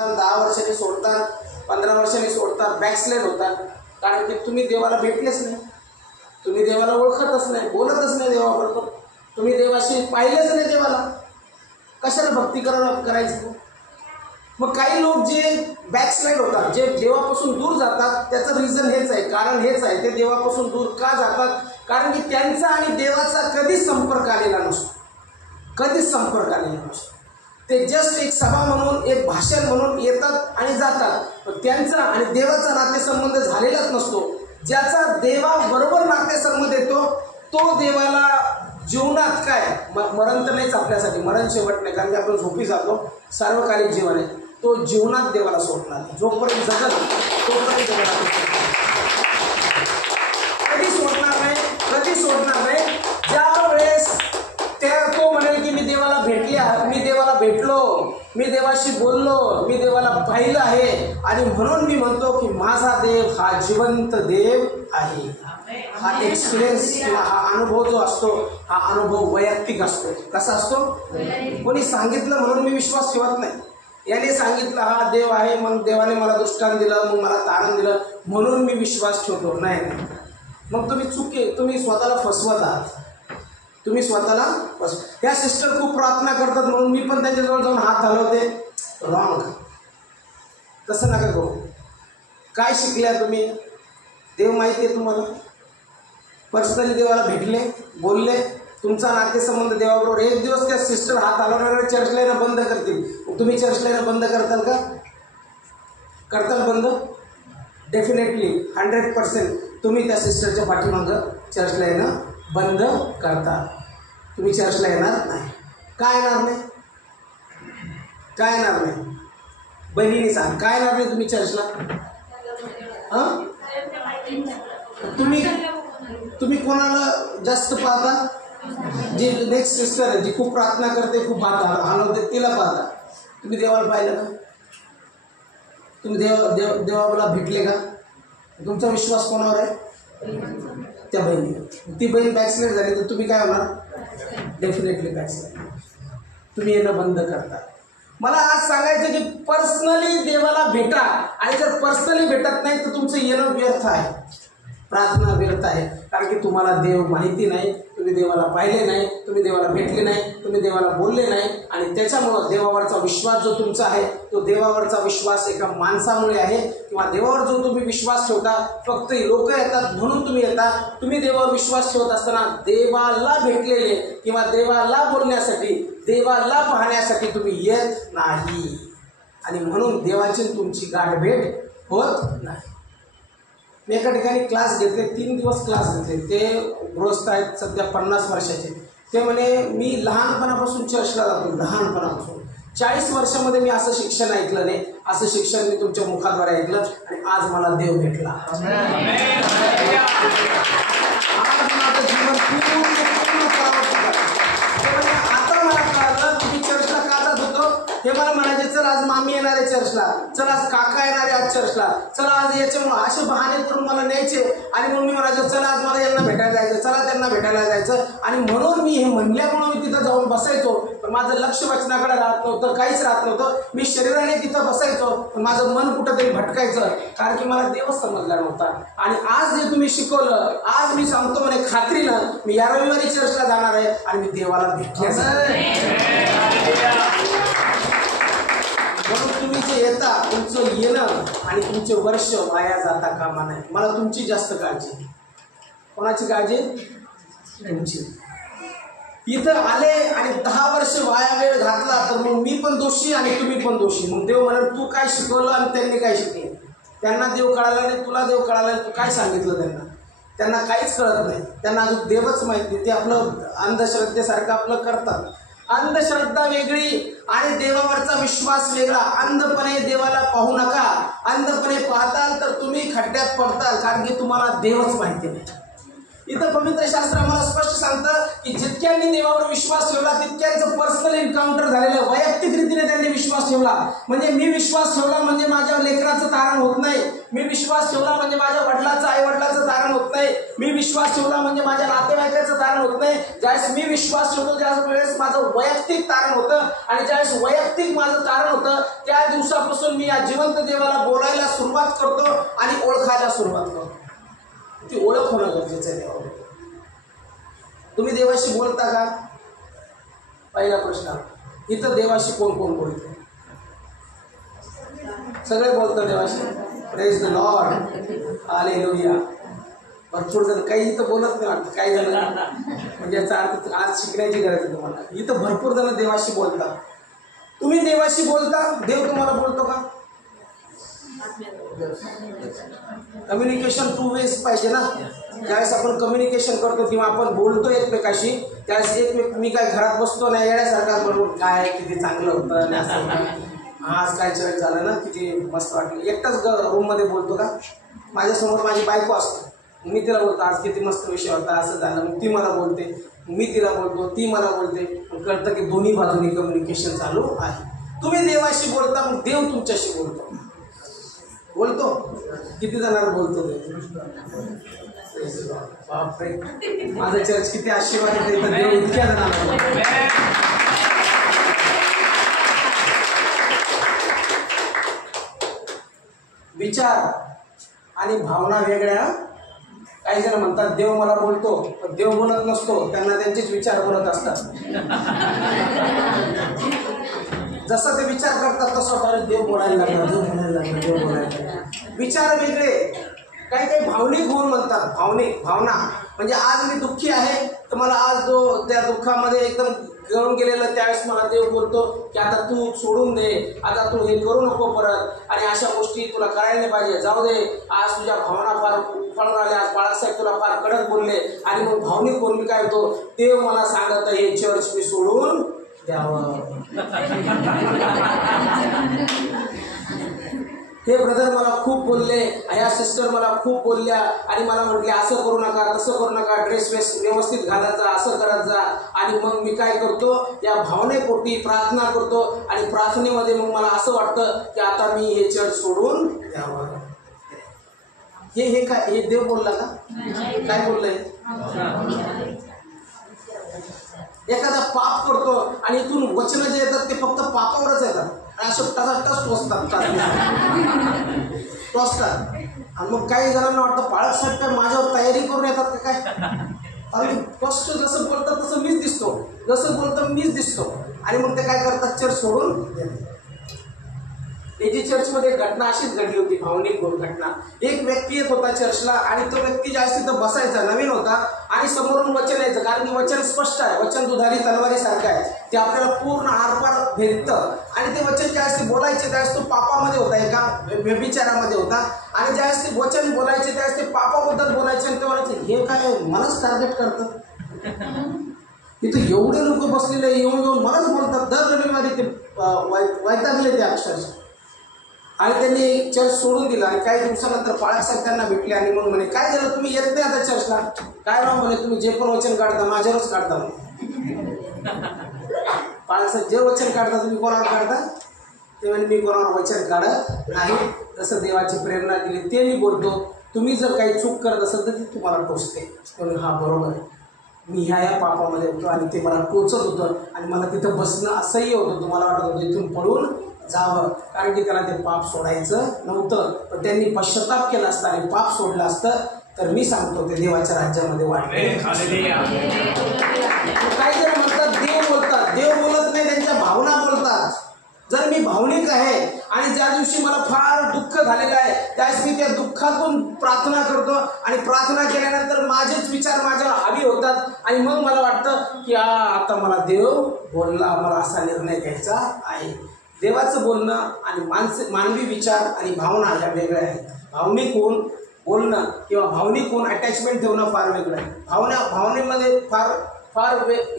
सोडतात, 10 वर्षांनी सोडतात, 15 वर्षांनी सोडतात, बॅकस्लाइड होतात. कारण की तुम्ही देवाला भेटलेच नाही, तुम्ही देवाला ओळखतच नाही, बोलतच नाही देवाबरोबर, तुम्ही देवाशी पाहिलेच नाही देवाला. कशाला भक्ती करायची? मग काही लोक जे बॅकस्लाइड होतात, जे देवापासून दूर जातात, त्याचं रिझन हेच आहे, कारण हेच आहे. ते देवापासून दूर का जातात? कारण की त्यांचा आणि देवाचा कधीच संपर्क आलेला नसतो, कधीच संपर्क आलेला नसतो. ते जस्ट एक सभा म्हणून, एक भाषण म्हणून येतात आणि जातात, पण त्यांचा आणि देवाचा नातेसंबंध झालेलाच नसतो. ज्याचा देवाबरोबर नातेसंबंध येतो तो देवाला जीवनात काय, मरण तर नाहीच आपल्यासाठी, मरण शेवट नाही, कारण की आपण झोपी जातो, सार्वकालिक जीवन आहे. तो जीवनात देवाला सोडणार नाही, जोपर्यंत जगल तोपर्यंत देवाला कधी सोडणार नाही, कधी सोडणार नाही. ज्या वेळेस तो म्हणेल की मी देवाला भेटलो, मी देवाशी बोललो, मी देवाला पाहिलं आहे, आणि म्हणून मी म्हणतो की माझा देव हा जिवंत देव आहे. हा एक्सपिरियन्स किंवा हा अनुभव जो असतो, हा अनुभव वैयक्तिक असतो. कसा असतो? कोणी सांगितलं म्हणून मी विश्वास ठेवत नाही. याने सांगितलं हा देव आहे, मग देवाने मला दृष्टांत दिलं, मग मला तारण दिलं म्हणून मी विश्वास ठेवतो, नाही. मग तुम्ही स्वतःला फसवत आहात, तुम्ही स्वतःला ह्या सिस्टर खूप प्रार्थना करतात म्हणून मी पण त्यांच्याजवळ जाऊन हात हलवते, रॉंग. तसं नका करू. काय शिकल्या तुम्ही? देव माहिती आहे तुम्हाला, पर्सनली देवाला भेटले, बोलले, तुमचा नातेसंबंध देवाबरोबर. एक दिवस त्या सिस्टर हात हलवणारे चर्चला येणं बंद करतील, तुम्ही चर्चला येणं बंद करताल का? करताल बंद? डेफिनेटली 100% तुम्ही त्या सिस्टरच्या पाठीमागं चर्चला येणं बंद करता. तुम्ही चर्चला येणार नाही. काय येणार नाही? काय येणार नाही? बहिणीने सांग, काय येणार नाही तुम्ही चर्चला? हां, तुम्ही कोणाला जास्त पाहता? जी नेक्स्ट सिस्टर आहे, जी खूप प्रार्थना करते, खूप हात हलवते, तिला पाहता. तुम्ही देवाला पाहिलं का? तुम्ही देवाला भेटले का? तुमचा विश्वास कोणावर आहे? त्या बहिणीवर. ती बहीण बॅकस्लाइड झाली तर तुम्ही काय होणार? डेफिनेटली बॅकस्लाइड. तुम्ही येणं बंद करता. मला आज सांगायचं की पर्सनली देवाला भेटा, आणि जर पर्सनली भेटत नाही तर तुमचं येणं व्यर्थ आहे, प्रार्थना व्यर्थ आहे. कारण की तुम्हाला देव माहिती नाही, तुम्ही देवाला पाहिले नाही, तुम्ही देवाला भेटले नाही, तुम्ही देवाला बोलले नाही, आणि त्याच्यामुळं देवावरचा विश्वास जो तुमचा आहे तो देवावरचा विश्वास एका माणसामुळे आहे, किंवा देवावर जो तुम्ही विश्वास ठेवता फक्त लोक येतात म्हणून तुम्ही येता. तुम्ही देवावर विश्वास ठेवत असताना देवाला भेटलेले किंवा देवाला बोलण्यासाठी, देवाला पाहण्यासाठी तुम्ही येत नाही, आणि म्हणून देवाची तुमची गाठभेट होत नाही. मी एका ठिकाणी क्लास घेतले, 3 दिवस क्लास घेतले. ते गृहस्थ आहेत, सध्या 50 वर्षाचे. ते म्हणे मी लहानपणापासून चर्चला जातो, लहानपणापासून 40 वर्षामध्ये मी असं शिक्षण ऐकलं नाही, असं शिक्षण मी तुमच्या मुखाद्वारे ऐकलं, आणि आज मला देव भेटला. आज माझं जीवन पूर्ण आता मला कळलं तुम्ही चर्चला का जात होतो. हे मला म्हणायचे, चल आज मामी येणार आहे चर्चला, चल आज काका येणार आहे आज चर्चला, चला आज याच्यामुळे असे बहाणे करून मला न्यायचे, आणि मग मी म्हणायचो चला आज मला यांना भेटायला जायचं, चला त्यांना भेटायला जायचं, आणि म्हणून मी हे म्हणल्यामुळे मी तिथं जाऊन बसायचो, पण माझं लक्ष वचनाकडे राहत नव्हतं, काहीच राहत नव्हतं. मी शरीराने तिथं बसायचो, पण माझं मन कुठंतरी भटकायचं, कारण की मला देवच समजला नव्हता. आणि आज जे तुम्ही शिकवलं, आज मी सांगतो म्हणे खात्रीनं मी या रविवारी चर्चला जाणार आहे, आणि मी देवाला भेटण्यासाठी. म्हणून तुम्ही जे येता, तुमचं येणं आणि तुमचे वर्ष वाया जाता कामा नये. मला तुमची जास्त काळजी. कोणाची काळजी? तुमची. इथं आले आणि 10 वर्ष वाया वेळ घातला तर मग मी पण दोषी आणि तुम्ही पण दोषी. मग देव म्हणाल तू काय शिकवलं आणि त्यांनी काय शिकले? त्यांना देव कळाला नाही, तुला देव कळाला नाही, तू काय सांगितलं त्यांना? त्यांना काहीच कळत नाही, त्यांना अजून देवच माहिती नाही. ते आपलं अंधश्रद्धेसारखं आपलं करतात. अंधश्रद्धा वेगळी आणि देवावरचा विश्वास वेगळा. अंधपणे देवाला पाहू नका. अंधपणे पाहताल तर तुम्ही खड्ड्यात पडताल, कारण की तुम्हाला देवच माहिती नाही. इथं पवित्र शास्त्र आम्हाला स्पष्ट सांगतं की जितक्यांनी देवावर विश्वास ठेवला तितक्यांचं पर्सनल एन्काउंटर झालेलं, वैयक्तिक रीतीने त्यांनी विश्वास ठेवला. म्हणजे मी विश्वास ठेवला म्हणजे माझ्या लेकराचं तारण होत नाही, मी विश्वास ठेवला म्हणजे माझ्या वडिलाचं आई वडिलाचं तारण होत नाही, मी विश्वास ठेवला म्हणजे माझ्या नातेवाईकाचं तारण होत नाही. ज्यावेळेस मी विश्वास ठेवतो त्यावेळेस माझं वैयक्तिक तारण होतं, आणि ज्यावेळेस वैयक्तिक माझं तारण होतं त्या दिवसापासून मी या जिवंत देवाला बोलायला सुरुवात करतो आणि ओळखायला सुरुवात करतो. ती ओळख होणं गरजेचं आहे देवावर. तुम्ही देवाशी बोलता का? पहिला प्रश्न. इथं देवाशी कोण कोण बोलते? सगळे बोलतात देवाशी. Praise the Lord, hallelujah. भरपूर जण, काही इथं बोलत नाही वाटतं, काही जण म्हणजे याचा अर्थ आज शिकण्याची गरज आहे तुम्हाला. इथं भरपूर जण देवाशी बोलतात. तुम्ही देवाशी बोलता, देव तुम्हाला बोलतो का? कम्युनिकेशन 2 वेज पाहिजे ना. ज्यावेळेस आपण कम्युनिकेशन करतो किंवा आपण बोलतो एकमेकाशी, त्यावेळेस एकमेक, मी काय घरात बसतो नाही येण्यासारखा म्हणून काय किती चांगलं होतं आज काय चर्च झालं ना, किती मस्त वाटलं. एकटाच रूममध्ये बोलतो का? माझ्यासमोर माझी बायको असते, मी तिला बोलतो आज किती मस्त विषय होता, असं झालं, मग ती मला बोलते, मी तिला बोलतो, ती मला बोलते. मग कळतं की दोन्ही बाजूनी कम्युनिकेशन चालू आहे. तुम्ही देवाशी बोलता, मग देव तुमच्याशी बोलतो. किती जणांना बोलतो देव? बापरे, माझं चर्च किती आशीर्वाद देतं, देव इतक्या जणांना. विचार आणि भावना वेगळ्या. काही जण म्हणतात देव मला बोलतो, पण देव बोलत नसतो, त्यांना त्यांचेच विचार बोलत असतात. जसं ते विचार करतात तसं देव बोलायला लागला, देव बोलायला लागला, देव बोलायला लागला. विचार वेगळे. काही काही भावनिक होऊन म्हणतात. भावना म्हणजे आज मी दुःखी आहे तर मला आज त्या दुःखामध्ये एकदम गळून गेलेलं, त्यावेळेस मला देव बोलतो की आता तू सोडून दे, आता तू हे करू नको परत, आणि अशा गोष्टी तुला करायला नाही पाहिजे, जाऊ दे, आज तुझ्या भावना फार उफाळून आल्या, आज बाळासाहेब तुला फार कडक बोलले. आणि मग भावनिक होऊन मी काय होतो, देव मला सांगत हे चर्च मी सोडून द्यावं. हे ब्रदर मला खूप बोलले, ह्या सिस्टर मला खूप बोलल्या आणि मला म्हटले असं करू नका, तसं करू नका, ड्रेस व्यवस्थित घालायचा, असं करत जा. आणि मग मी काय करतो, या भावनेपोटी प्रार्थना करतो, आणि प्रार्थनेमध्ये मग मला असं वाटतं की आता मी हे चर्च सोडून द्यावं. हे काय, हे देव बोलला का? काय बोललंय? एखादा पाप करतो आणि इथून वचनं जे येतात ते फक्त पापावरच येतात, असं टच टोचतात. आणि मग काही जणांना वाटतं बाळासाहेब काय माझ्यावर तयारी करून येतात का काय? आणि स्पष्ट जसं बोलतात तसं मीच दिसतो, जसं बोलतो मीच दिसतो. आणि मग ते काय करतात, चर्च सोडून देतात. एजी चर्चमध्ये घटना अशीच घडली होती, भावनिक घटना. एक व्यक्ती येत होता चर्चला, आणि तो व्यक्ती ज्यावेळेस तिथं बसायचा, नवीन होता, आणि समोरून वचन यायचं, कारण की वचन स्पष्ट आहे, वचन दुधारी तलवारीसारखं आहे, ते आपल्याला पूर्ण आरपार भेटतं. आणि ते वचन ज्यावेळेस ते बोलायचे त्यावेळेस तो पापामध्ये होता, एका व्यभिचारामध्ये होता. आणि ज्यावेळेस ते वचन बोलायचे त्यावेळेस ते पापाबद्दल बोलायचे, आणि ते म्हणायचे हे काय मलाच टार्गेट करतं, इथं एवढे लोक बसलेले येऊन मलाच बोलतात. दर रविवारी ते वैतागले ते अक्षरशः. आणि त्यांनी चर्च सोडून दिला. आणि काही दिवसानंतर बाळासाहेब त्यांना भेटले आणि मग म्हणे काय झालं, तुम्ही येत नाही आता चर्चला? काय राव म्हणे, तुम्ही जे पण वचन काढता माझ्यावरच काढता. बाळासाहेब जे वचन काढता तुम्ही कोणावर काढता? ते म्हणे मी कोणावर वचन काढत नाही, जसं देवाची प्रेरणा दिली ते मी बोलतो. तुम्ही जर काही चूक करत असाल तर ती तुम्हाला टोचते. म्हणून हा बरोबर आहे, मी ह्या पापामध्ये होतो आणि ते मला टोचत होतं, आणि मला तिथं बसणं असह्य होतं. तुम्हाला वाटत होतं इथून पळून जावं, कारण की त्याला ते पाप सोडायचं नव्हतं. पण त्यांनी पश्चाताप केला असता आणि पाप सोडलं असतं तर मी सांगतो ते देवाच्या राज्यामध्ये वाढले. काही जण म्हणतात देव बोलतात, देव बोलत नाही, त्यांच्या भावना बोलतात. जर मी भावनिक आहे आणि ज्या दिवशी मला फार दुःख झालेलं आहे त्यावेळेस मी त्या दुःखातून प्रार्थना करतो, आणि प्रार्थना केल्यानंतर माझेच विचार माझ्यावर हावी होतात, आणि मग मला वाटतं की आता मला देव बोलला, मला असा निर्णय घ्यायचा आहे. देवाचं बोलणं आणि मानवी विचार आणि भावना या वेगळ्या आहेत. भावनिक होऊन बोलणं किंवा भावनिक होऊन अटॅचमेंट ठेवणं फार वेगळं आहे. भावनेमध्ये फार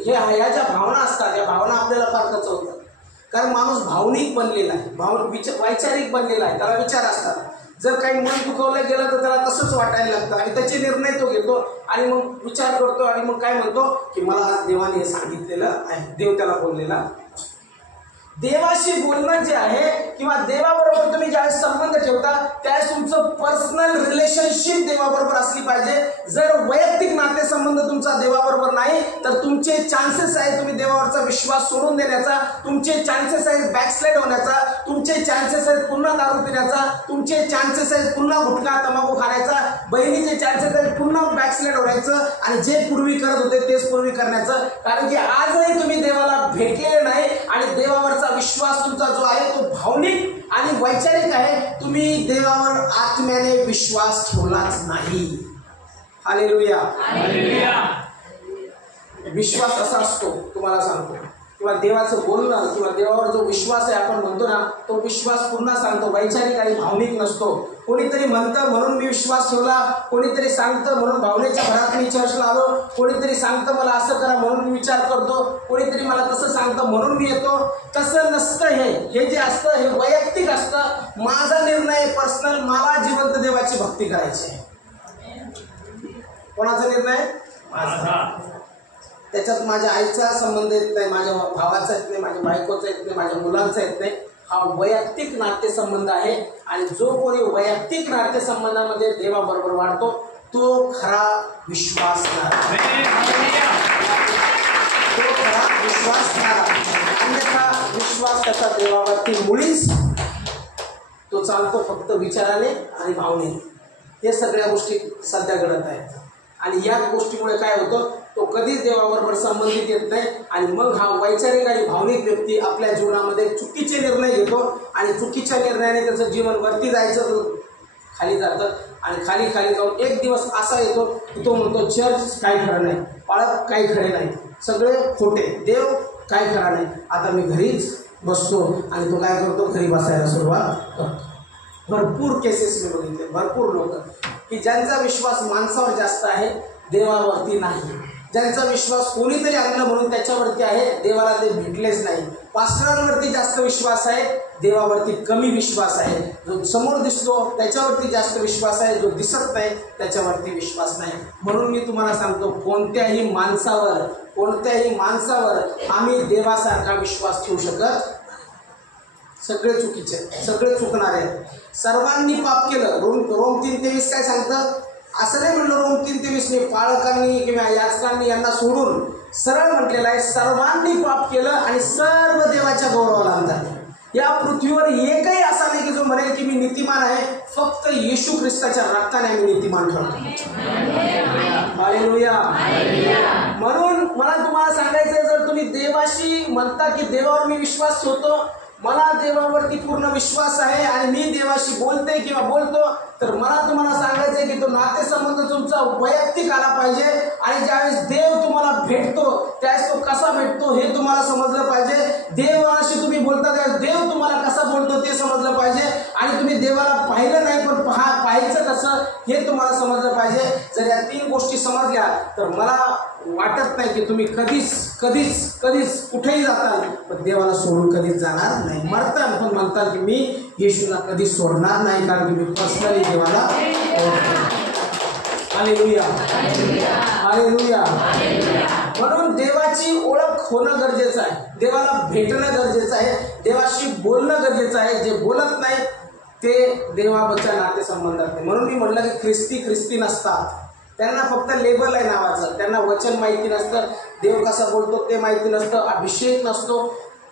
ह्या ज्या भावना असतात त्या भावना आपल्याला फार कचवतात, कारण माणूस भावनिक बनलेला आहे, वैचारिक बनलेला आहे, त्याला विचार असतात. जर काही मन दुखवलं गेलं तर त्याला तसंच वाटायला लागतं आणि त्याचे निर्णय तो घेतो आणि मग विचार करतो आणि मग काय म्हणतो की मला आज देवाने हे सांगितलेलं आहे, देव त्याला बोललेला. देवाशी बोलणं जे आहे किंवा देवाबरोबर तुम्ही ज्यावेळेस संबंध ठेवता त्यावेळेस तुमचं पर्सनल रिलेशनशिप देवाबरोबर असली पाहिजे. जर वैयक्तिक नातेसंबंध तुमचा देवाबरोबर नाही तर तुमचे चान्सेस आहेत तुम्ही देवावरचा विश्वास सोडून देण्याचा, तुमचे चान्सेस आहेत बॅकस्लाइड होण्याचा, तुमचे चान्सेस आहेत पुन्हा दारू पिण्याचा, तुमचे चान्सेस आहेत पुन्हा गुटखा तंबाखू खाण्याचा, बहिणीचे चान्सेस आहेत पुन्हा बॅकस्लाइड होण्याचं आणि जे पूर्वी करत होते तेच पूर्वी करण्याचं. कारण की आजही तुम्ही देवाला भेटलेले नाही आणि देवावरचा विश्वास तुमचा जो आहे तो भावनिक आणि वैचारिक आहे. तुम्ही देवावर आत्म्याने विश्वास ठेवलाच नाही. हालेलुया. विश्वास असा असतो तुम्हाला सांगतो, किंवा देवाचं बोलणं किंवा देवावर जो विश्वास आहे आपण म्हणतो ना तो विश्वास पुन्हा सांगतो वैचारिक आणि भावनिक नसतो. कोणीतरी म्हणतं म्हणून मी विश्वास ठेवला, कोणीतरी सांगतं म्हणून भावनेच्या भरात मी चर्चला आलो, कोणीतरी सांगतं मला असं करा म्हणून मी विचार करतो, कोणीतरी मला तसं सांगतं म्हणून मी येतो. तसं नसतं. हे जे असतं हे वैयक्तिक असतं. माझा निर्णय पर्सनल, मला जिवंत देवाची भक्ती करायची आहे. कोणाचा निर्णय? माझा. त्याच्यात माझ्या आईचा संबंध येत नाही, माझ्या भावाचा येत नाही, माझ्या बायकोचा येत नाही, माझ्या मुलांचा येत नाही. हा वैयक्तिक नातेसंबंध आहे आणि जो कोणी वैयक्तिक नातेसंबंधामध्ये देवाबरोबर वाढतो तो खरा विश्वासणार, तो खरा विश्वासणार. अन्यथा विश्वास त्याचा देवावरती मुळीच तो चालतो फक्त विचाराने आणि भावनेने. हे सगळ्या गोष्टी सध्या घडत आहेत आणि या गोष्टीमुळे काय होतं, तो कधीच देवाबरोबर संबंधित येत नाही आणि मग हा वैचारिक आणि भावनिक व्यक्ती आपल्या जीवनामध्ये चुकीचे निर्णय घेतो आणि चुकीच्या निर्णयाने त्याचं जीवन वरती जायचं खाली जातं आणि खाली खाली जाऊन एक दिवस असा येतो की तो म्हणतो चर्च काही खरं नाही, पाळत काही खरे नाही, सगळे खोटे, देव काही खरं नाही, आता मी घरीच बसतो. आणि तो काय करतो, घरी बसायला सुरुवात करतो. भरपूर केसेस मी बघितले, भरपूर लोक की ज्यांचा विश्वास माणसावर जास्त आहे, देवावरती नाही. ज्यांचा विश्वास कोणीतरी आणलं म्हणून त्याच्यावरती आहे, देवाला ते भेटलेच नाही. पास्टरांवरती जास्त विश्वास आहे, देवावरती कमी विश्वास आहे. जो समोर दिसतो त्याच्यावरती जास्त विश्वास आहे, जो दिसत नाही त्याच्यावरती विश्वास नाही. म्हणून मी तुम्हाला सांगतो कोणत्याही माणसावर आम्ही देवासारखा विश्वास ठेवू शकत. सगळे चुकीचे, सगळे चुकणारे आहेत. सर्वांनी पाप केलं. रोम 3:23 काय सांगतं? असं नाही म्हणलं रोम 3:23 पाळकांनी किंवा याचकांनी यांना सोडून, सरळ म्हटलेलं आहे सर्वांनी पाप केलं आणि सर्व देवाच्या गौरवाला आणतात. या पृथ्वीवर एकही असा नाही की जो म्हणेल की मी नीतिमान आहे. फक्त येशू ख्रिस्ताच्या रक्ताने आम्ही नीतिमान ठरतो. हालेलुया. म्हणून मला तुम्हाला सांगायचं, जर तुम्ही देवाशी म्हणता की देवावर मी विश्वास ठेवतो, मला देवावरती पूर्ण विश्वास आहे आणि मी देवाशी बोलते किंवा बोलतो, तर मला तुम्हाला सांगायचं आहे की तो नातेसंबंध तुमचा वैयक्तिक आला पाहिजे. आणि ज्यावेळेस देव तुम्हाला भेटतो त्यावेळेस तो कसा भेटतो हे तुम्हाला समजलं पाहिजे. देवाशी तुम्ही बोलता त्यावेळेस देव तुम्हाला कसा बोलतो ते समजलं पाहिजे. आणि तुम्ही देवाला पाहिलं नाही पण पाहायचं कसं हे तुम्हाला समजलं पाहिजे. जर या 3 गोष्टी समजल्या तर मला वाटत नाही की तुम्ही कधीच कुठेही जाताल पण देवाला सोडून कधीच जाणार नाही. मरताल पण म्हणताल की मी येशूला कधीच सोडणार नाही, कारण की मी पर्सनली देवाला ओळखतो. हालेलुया. हालेलुया. म्हणून देवाची ओळख होणं गरजेचं आहे, देवाला भेटणं गरजेचं आहे, देवाशी बोलणं गरजेचं आहे. जे बोलत नाही ते देवाबद्दलच्या नातेसंबंधात नाही. म्हणून मी म्हटलं की ख्रिस्ती नसतात. त्यांना फक्त लेबल आहे नावाचं, त्यांना वचन माहिती नसतं, देव कसा बोलतो ते माहिती नसतं, अभिषेक नसतो.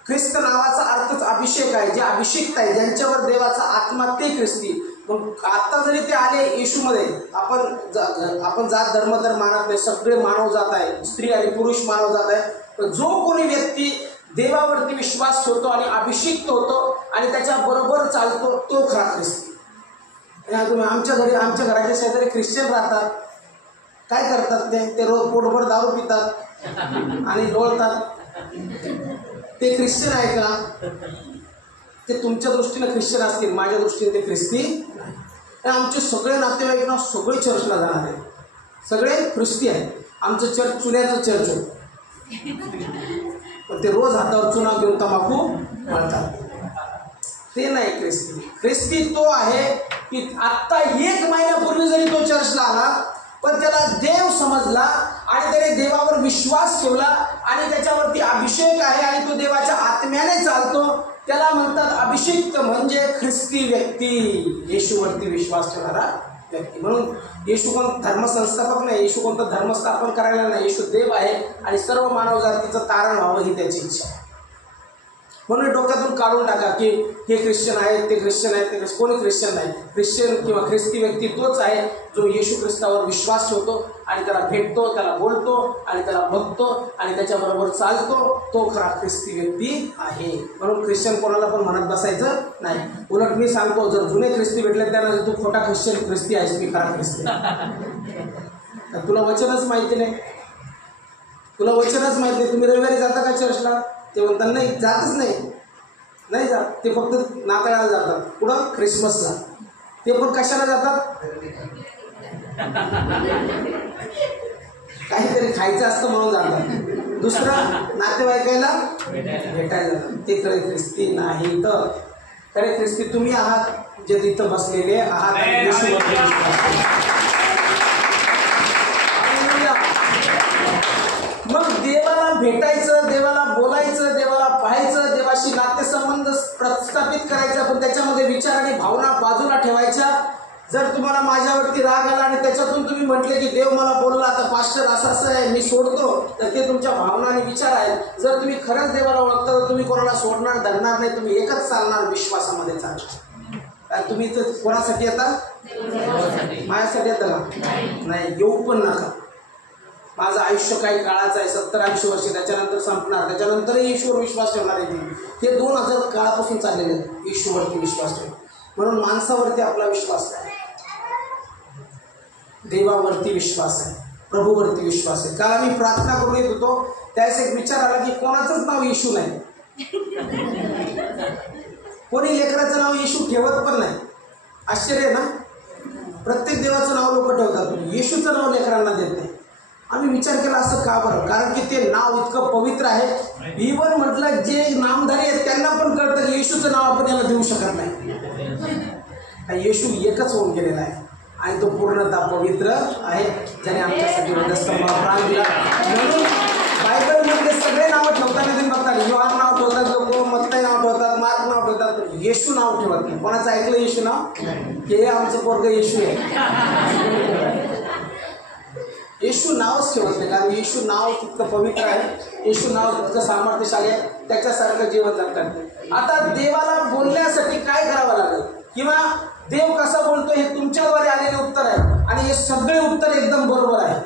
ख्रिस्त नावाचा अर्थच अभिषेक आहे, जे अभिषिक्त आहे, ज्यांच्यावर देवाचा आत्मा ते ख्रिस्ती. मग आता जरी ते आले येशूमध्ये, आपण जात धर्म तर मानत नाही, सगळे मानव जात आहे, स्त्री आणि पुरुष मानव जात आहे. पण जो कोणी व्यक्ती देवावरती विश्वास ठेवतो आणि अभिषिक्त होतो आणि त्याच्या बरोबर चालतो तो खरा ख्रिस्ती. तुम्ही आमच्या घराच्या शेजारी ख्रिश्चन राहतात, काय करतात ते रोज पोटभर दारू पितात आणि लोळतात. ते ख्रिश्चन आहे का? ते तुमच्या दृष्टीनं ख्रिश्चन असतील, माझ्या दृष्टीने ते ख्रिस्ती नाही. आमचे सगळे नातेवाईक ना सगळे चर्चला जाणार आहे, सगळे ख्रिस्ती आहेत. आमचं चर्च चुन्याचं चर्च होतं, पण ते रोज हातावर चुना घेऊन तंबाखू मारतात. ते नाही ख्रिस्ती. ख्रिस्ती तो आहे की आत्ता 1 महिन्यापूर्वी जरी तो चर्चला आला पण त्याला देव समजला आणि त्याने देवावर विश्वास ठेवला आणि त्याच्यावरती अभिषेक आहे आणि तो देवाच्या आत्म्याने चालतो, त्याला म्हणतात अभिषिक्त म्हणजे ख्रिस्ती व्यक्ती, येशूवरती विश्वास ठेवणारा व्यक्ती. म्हणून येशू कोण धर्मसंस्थापक नाही, येशू कोणतं धर्मस्थापन करायला नाही, येशू देव आहे आणि सर्व मानव जातीचं तारण व्हावं ही त्याची इच्छा आहे. म्हणून डोक्यातून काढून टाका की हे ख्रिश्चन आहेत, ते ख्रिश्चन आहेत, ते कोणी ख्रिश्चन नाही. ख्रिश्चन किंवा ख्रिस्ती व्यक्ती तोच आहे जो येशू ख्रिस्तावर विश्वास ठेवतो आणि त्याला भेटतो, त्याला बोलतो आणि त्याला बघतो आणि त्याच्याबरोबर चालतो, तो खरा ख्रिस्ती व्यक्ती आहे. म्हणून ख्रिश्चन कोणाला पण म्हणत बसायचं नाही. उलट मी सांगतो, जर जुने ख्रिस्ती भेटले त्यांना तू खोटा ख्रिस्ती आहेस, मी खरा ख्रिस्ती. तर तुला वचनच माहिती नाही, तुला वचनच माहिती नाही. तुम्ही रविवारी जाता का चर्चला? ते म्हणतात नाही, जातच नाही जात. ते फक्त नाताळाला जातात. पुढं ख्रिसमसला. ते पण कशाला जातात? काहीतरी खायचं असतं म्हणून जातात. दुसरं नातेवाईकाला भेटायला जातात. ते खरे ख्रिस्ती नाही. तर खरे ख्रिस्ती तुम्ही आहात जे तिथं बसलेले आहात. मग देवाला भेटायचं, देवाला बोलायचं, देवाला पाहायचं, देवाशी नातेसंबंध प्रस्थापित करायचं, पण त्याच्यामध्ये विचार आणि भावना बाजूला ठेवायच्या. जर तुम्हाला माझ्यावरती राग आला आणि त्याच्यातून तुम्ही म्हटले की देव मला बोलला, आता पास्टर असं आहे, मी सोडतो, तर ते तुमच्या भावना आणि विचार आहेत. जर तुम्ही खरंच देवाला ओळखता तर तुम्ही कोणाला सोडणार, धरणार नाही. तुम्ही एकच चालणार, विश्वासामध्ये चालणार. तुम्ही तर कोणासाठी येता? माझ्यासाठी येता का? नाही, येऊ पण नका. माझं आयुष्य काही काळाचं आहे, 70-80 वर्ष, त्याच्यानंतर संपणार, त्याच्यानंतरही येशूवर विश्वास ठेवणार आहे. हे 2000 काळापासून चाललेले आहेत येशूवरती विश्वास ठेवून. म्हणून माणसावरती आपला विश्वास आहे, देवावरती विश्वास आहे, प्रभूवरती विश्वास आहे. काल आम्ही प्रार्थना करून येत होतो, त्यावेळेस एक विचार आला की कोणाचंच नाव येशू नाही, कोणी लेकराचं नाव येशू ठेवत पण नाही. आश्चर्य ना? प्रत्येक देवाचं नाव लोक ठेवतात, पण येशूचं नाव लेकरांना देत नाही. आम्ही विचार केला असं का बरं? कारण की ते नाव इतकं पवित्र आहे. इव्हन म्हटलं जे नामधारी आहेत त्यांना पण कळतं की येशूचं नाव आपण याला देऊ शकत नाही. येशू एकच होऊन गेलेला आहे आणि तो पूर्णतः पवित्र आहे, ज्याने आमच्यासाठी वधस्तंभ प्राण दिला. म्हणून बायबलमध्ये सगळे नावं ठेवताना तुम्ही बघतात, योहान नाव ठेवतात लोक, मत्ताई नाव ठेवतात, मार्क नाव ठेवतात, पण येशू नाव ठेवत नाही. कोणाचं ऐकलं येशू नाव? हे आमचं पोरगं येशू आहे. येशू नावच ठेवत नाही, कारण येशू नाव तितकं पवित्र आहे, येशू नाव तितकं सामर्थ्यशाली आहे, त्याच्यासारखं जीवन जगतात. आता देवाला बोलण्यासाठी काय करावं लागेल किंवा देव कसा बोलतो हे तुमच्याद्वारे आलेले उत्तर आहे आणि हे सगळे उत्तर एकदम बरोबर आहे.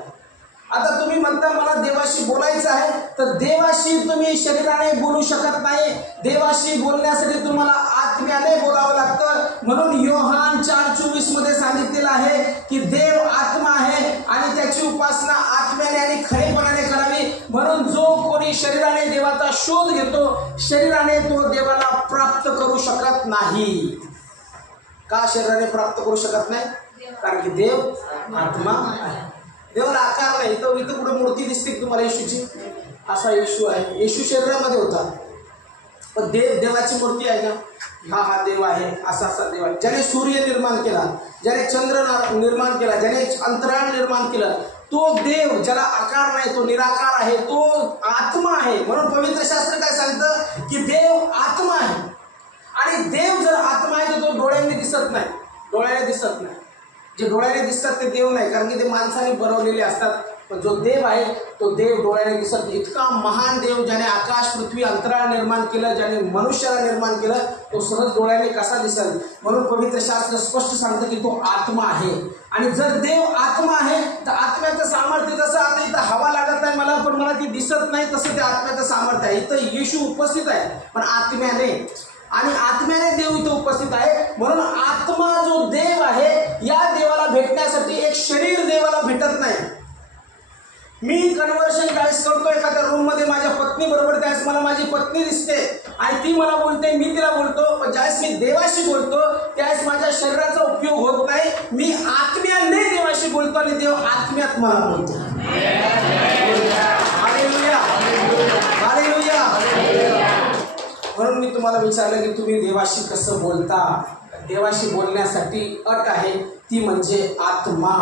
आता तुम्ही म्हणता मला देवाशी बोलायचं आहे, तर देवाशी तुम्ही शरीराने बोलू शकत नाही. देवाशी बोलण्यासाठी तुम्हाला आत्म्याने बोलावं लागतं. म्हणून योहान 4:24 मध्ये सांगितलेलं आहे की देव आत्मा आहे आणि त्याची उपासना आत्म्याने आणि खरेपणाने करावी. म्हणून जो कोणी शरीराने देवाचा शोध घेतो, शरीराने तो देवाला प्राप्त करू शकत नाही. का शरीराने प्राप्त करू शकत नाही? कारण की देव आत्मा आहे. देवाला आकार नाही. तर इथं कुठं मूर्ती दिसते तुम्हाला येशूची? असा येशू आहे. येशू शरीरामध्ये होता, पण देवाची मूर्ती आहे का? हा देव आहे, असा देव आहे. ज्याने सूर्य निर्माण केला, ज्याने चंद्र निर्माण केला, ज्याने अंतराळ निर्माण केलं, तो देव ज्याला आकार नाही, तो निराकार आहे, तो आत्मा आहे. म्हणून पवित्र शास्त्र काय सांगतं की देव आत्मा आहे. आणि देव जर आत्मा आहे तर तो डोळ्यांनी दिसत नाही, डोळ्याने दिसत नाही. जे डोळ्याने दिसतात ते देव नाही, कारण की ते माणसाने बनवलेले असतात. पण जो देव आहे तो देव डोळ्याने दिसत. इतका महान देव ज्याने आकाश पृथ्वी अंतराळ निर्माण केलं, ज्याने मनुष्याला निर्माण केलं, तो सहज डोळ्याने कसा दिसेल? म्हणून पवित्र शास्त्र स्पष्ट सांगतं की तो आत्मा आहे. आणि जर देव आत्मा आहे तर आत्म्याचं सामर्थ्य, जसं आता इथं हवा लागत नाही मला, पण मला ती दिसत नाही, तसं ते आत्म्याचं सामर्थ्य आहे. इथं येशू उपस्थित आहे पण आत्म्याने, आणि आत्म्याने देव इथं उपस्थित आहे. म्हणून आत्मा जो देव आहे, या देवाला भेटण्यासाठी एक शरीर देवाला भेटत नाही. मी कन्व्हर्शन ज्यावेळेस करतो एखाद्या रूम मध्ये माझ्या पत्नी बरोबर, त्यावेळेस मला माझी पत्नी दिसते आणि ती मला बोलते, मी तिला बोलतो. पण ज्यावेळेस मी देवाशी बोलतो त्यावेळेस माझ्या शरीराचा उपयोग होत नाही. मी आत्म्याने देवाशी बोलतो आणि देव आत्म्यात मला बोलतो. Hallelujah, hallelujah. म्हणून मी तुम्हाला विचारलं की तुम्ही देवाशी कसं बोलता, देवाशी बोलण्यासाठी अट आहे, ती म्हणजे आत्मा.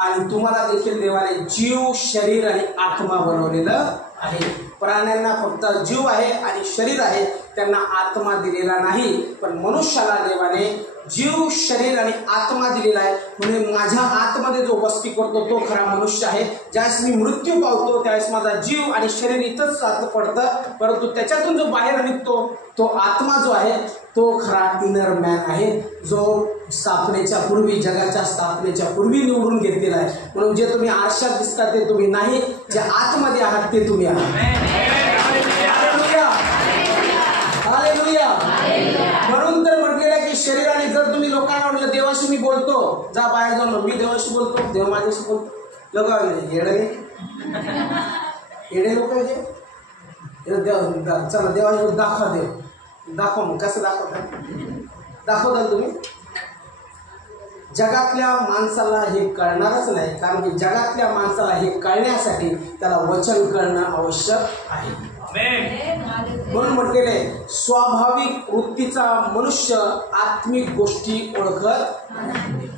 आणि तुम्हाला देखील देवाने जीव, शरीर आणि आत्मा बनवलेलं आहे. प्राण्यांना फक्त जीव आहे आणि शरीर आहे, त्यांना आत्मा दिलेला नाही. पण मनुष्याला देवाने जीव, शरीर आणि आत्मा दिलेला आहे. म्हणजे माझ्या आतमध्ये जो वस्ती करतो तो खरा मनुष्य आहे. ज्यावेळेस मी मृत्यू पावतो त्यावेळेस माझा जीव आणि शरीर इथंच पडतं, परंतु त्याच्यातून जो बाहेर निघतो तो आत्मा जो आहे तो खरा इनर मॅन आहे, जो स्थापनेच्या पूर्वी, जगाच्या स्थापनेच्या पूर्वी निवडून घेतलेला आहे. म्हणून जे तुम्ही आरशात दिसता ते तुम्ही नाही, जे आतमध्ये आहात ते तुम्ही आहात. हालेलुया. म्हणून तर म्हटलेलं आहे की शरीराने जर तुम्ही लोकांना म्हटलं देवाशी मी बोलतो, जा बाहेर जाऊन मी देवाशी बोलतो, देव माझ्याशी बोलतो, लोक येडे लोक आहे. चला देवाशी दाखवा, देव दाखवा. मग कसं दाखवताल तुम्ही? जगातल्या माणसाला हे कळणारच नाही, कारण की जगातल्या माणसाला हे कळण्यासाठी त्याला वचन कळणं आवश्यक आहे. म्हणून म्हटलेले स्वाभाविक वृत्तीचा मनुष्य आत्मिक गोष्टी ओळखत नाही.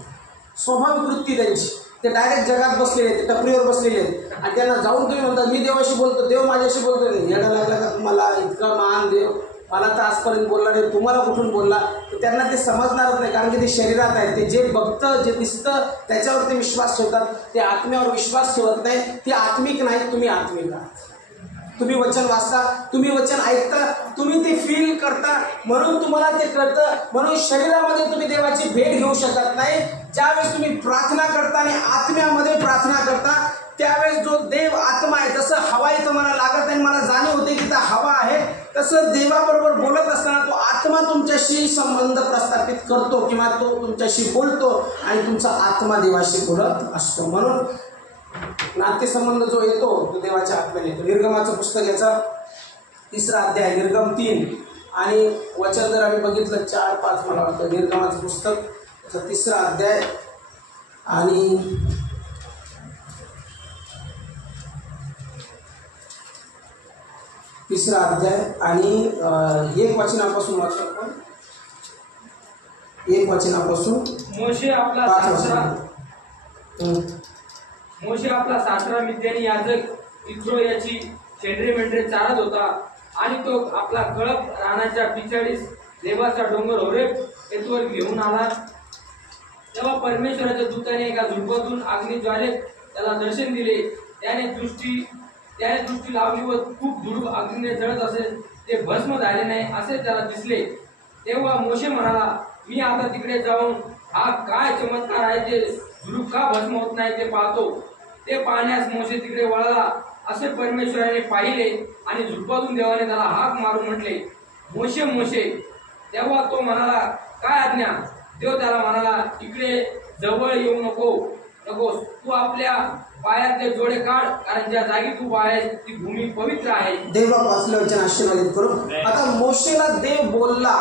स्वाभाविक वृत्ती त्यांची, ते डायरेक्ट जगात बसलेले, ते टपरीवर बसलेले आहेत आणि त्यांना जाऊन तुम्ही म्हणता मी देवाशी बोलतो, देव माझ्याशी बोलतो. येणं लागला का तुम्हाला? इतका महान देव मला तर आजपर्यंत बोलला नाही, तुम्हाला कुठून बोलला? तर त्यांना ते समजणारच नाही, कारण की ते शरीरात आहे. ते जे बघतं, जे दिसतं त्याच्यावर ते विश्वास ठेवतात, ते आत्म्यावर विश्वास ठेवत नाही. ते आत्मिक नाही, तुम्ही आत्मिक आहात. तुम्ही वचन वाचता, तुम्ही वचन ऐकता, तुम्ही ते फील करता, म्हणून तुम्हाला ते कळतं. म्हणून शरीरामध्ये तुम्ही देवाची भेट घेऊ शकत नाही. ज्यावेळेस तुम्ही प्रार्थना करता आणि आत्म्यामध्ये प्रार्थना करता त्यावेळेस जो देव आत्मा आहे, जसं हवा इथं मला लागत आहे, मला जाणीव होते की तिथं हवा आहे, तसं देवाबरोबर बोलत असताना तो आत्मा तुमच्याशी संबंध प्रस्थापित करतो किंवा तो तुमच्याशी बोलतो आणि तुमचा आत्मा देवाशी बोलत असतो. म्हणून नातेसंबंध जो येतो तो देवाच्या आत्म्याने येतो. निर्गमाचं पुस्तक याचा 3रा अध्याय, निर्गम 3 आणि वचन जर आम्ही बघितलं 4-5 मला वाटतं. निर्गमाचं पुस्तक याचा 3रा अध्याय आणि 3रा अध्याय आणि 1 वचनापासून वाचतो आपण. 1 वचनापासून मोशे आपला सासरा मिद्यानी याजक इत्रो याची शेंडरे मेंढरे चारत होता आणि तो आपला कळप रानाच्या पिछाडीस देवाचा डोंगर होरेब येथवर घेऊन आला. तेव्हा परमेश्वराच्या दूताने एका झुडपातून अग्नी ज्वालेत त्याला दर्शन दिले. त्याने दृष्टी लावली व खूप झुडूप अग्नीने जळत असेल, ते भस्म झाले नाही असे त्याला दिसले. तेव्हा मोशे म्हणाला, मी आता तिकडे जाऊन हा काय चमत्कार आहे ते झुडूप का भस्म होत नाही ते पाहतो. ते पाहण्यास मोशे तिकडे वळला. असे परमेश्वराने पाहिले आणि झुडपातून देवाने त्याला हाक मारून म्हटले, मोशे मोशे. तेव्हा तो म्हणाला, काय आज्ञा? देव त्याला म्हणाला, इकडे जवळ येऊ नकोस. तू आपल्या पायातले जोडे काढ, कारण ज्या जागी तू आहेस ती भूमी पवित्र आहे. देव वाचलं वचन आशीर्वादित करू. आता मोशेला देव बोलला,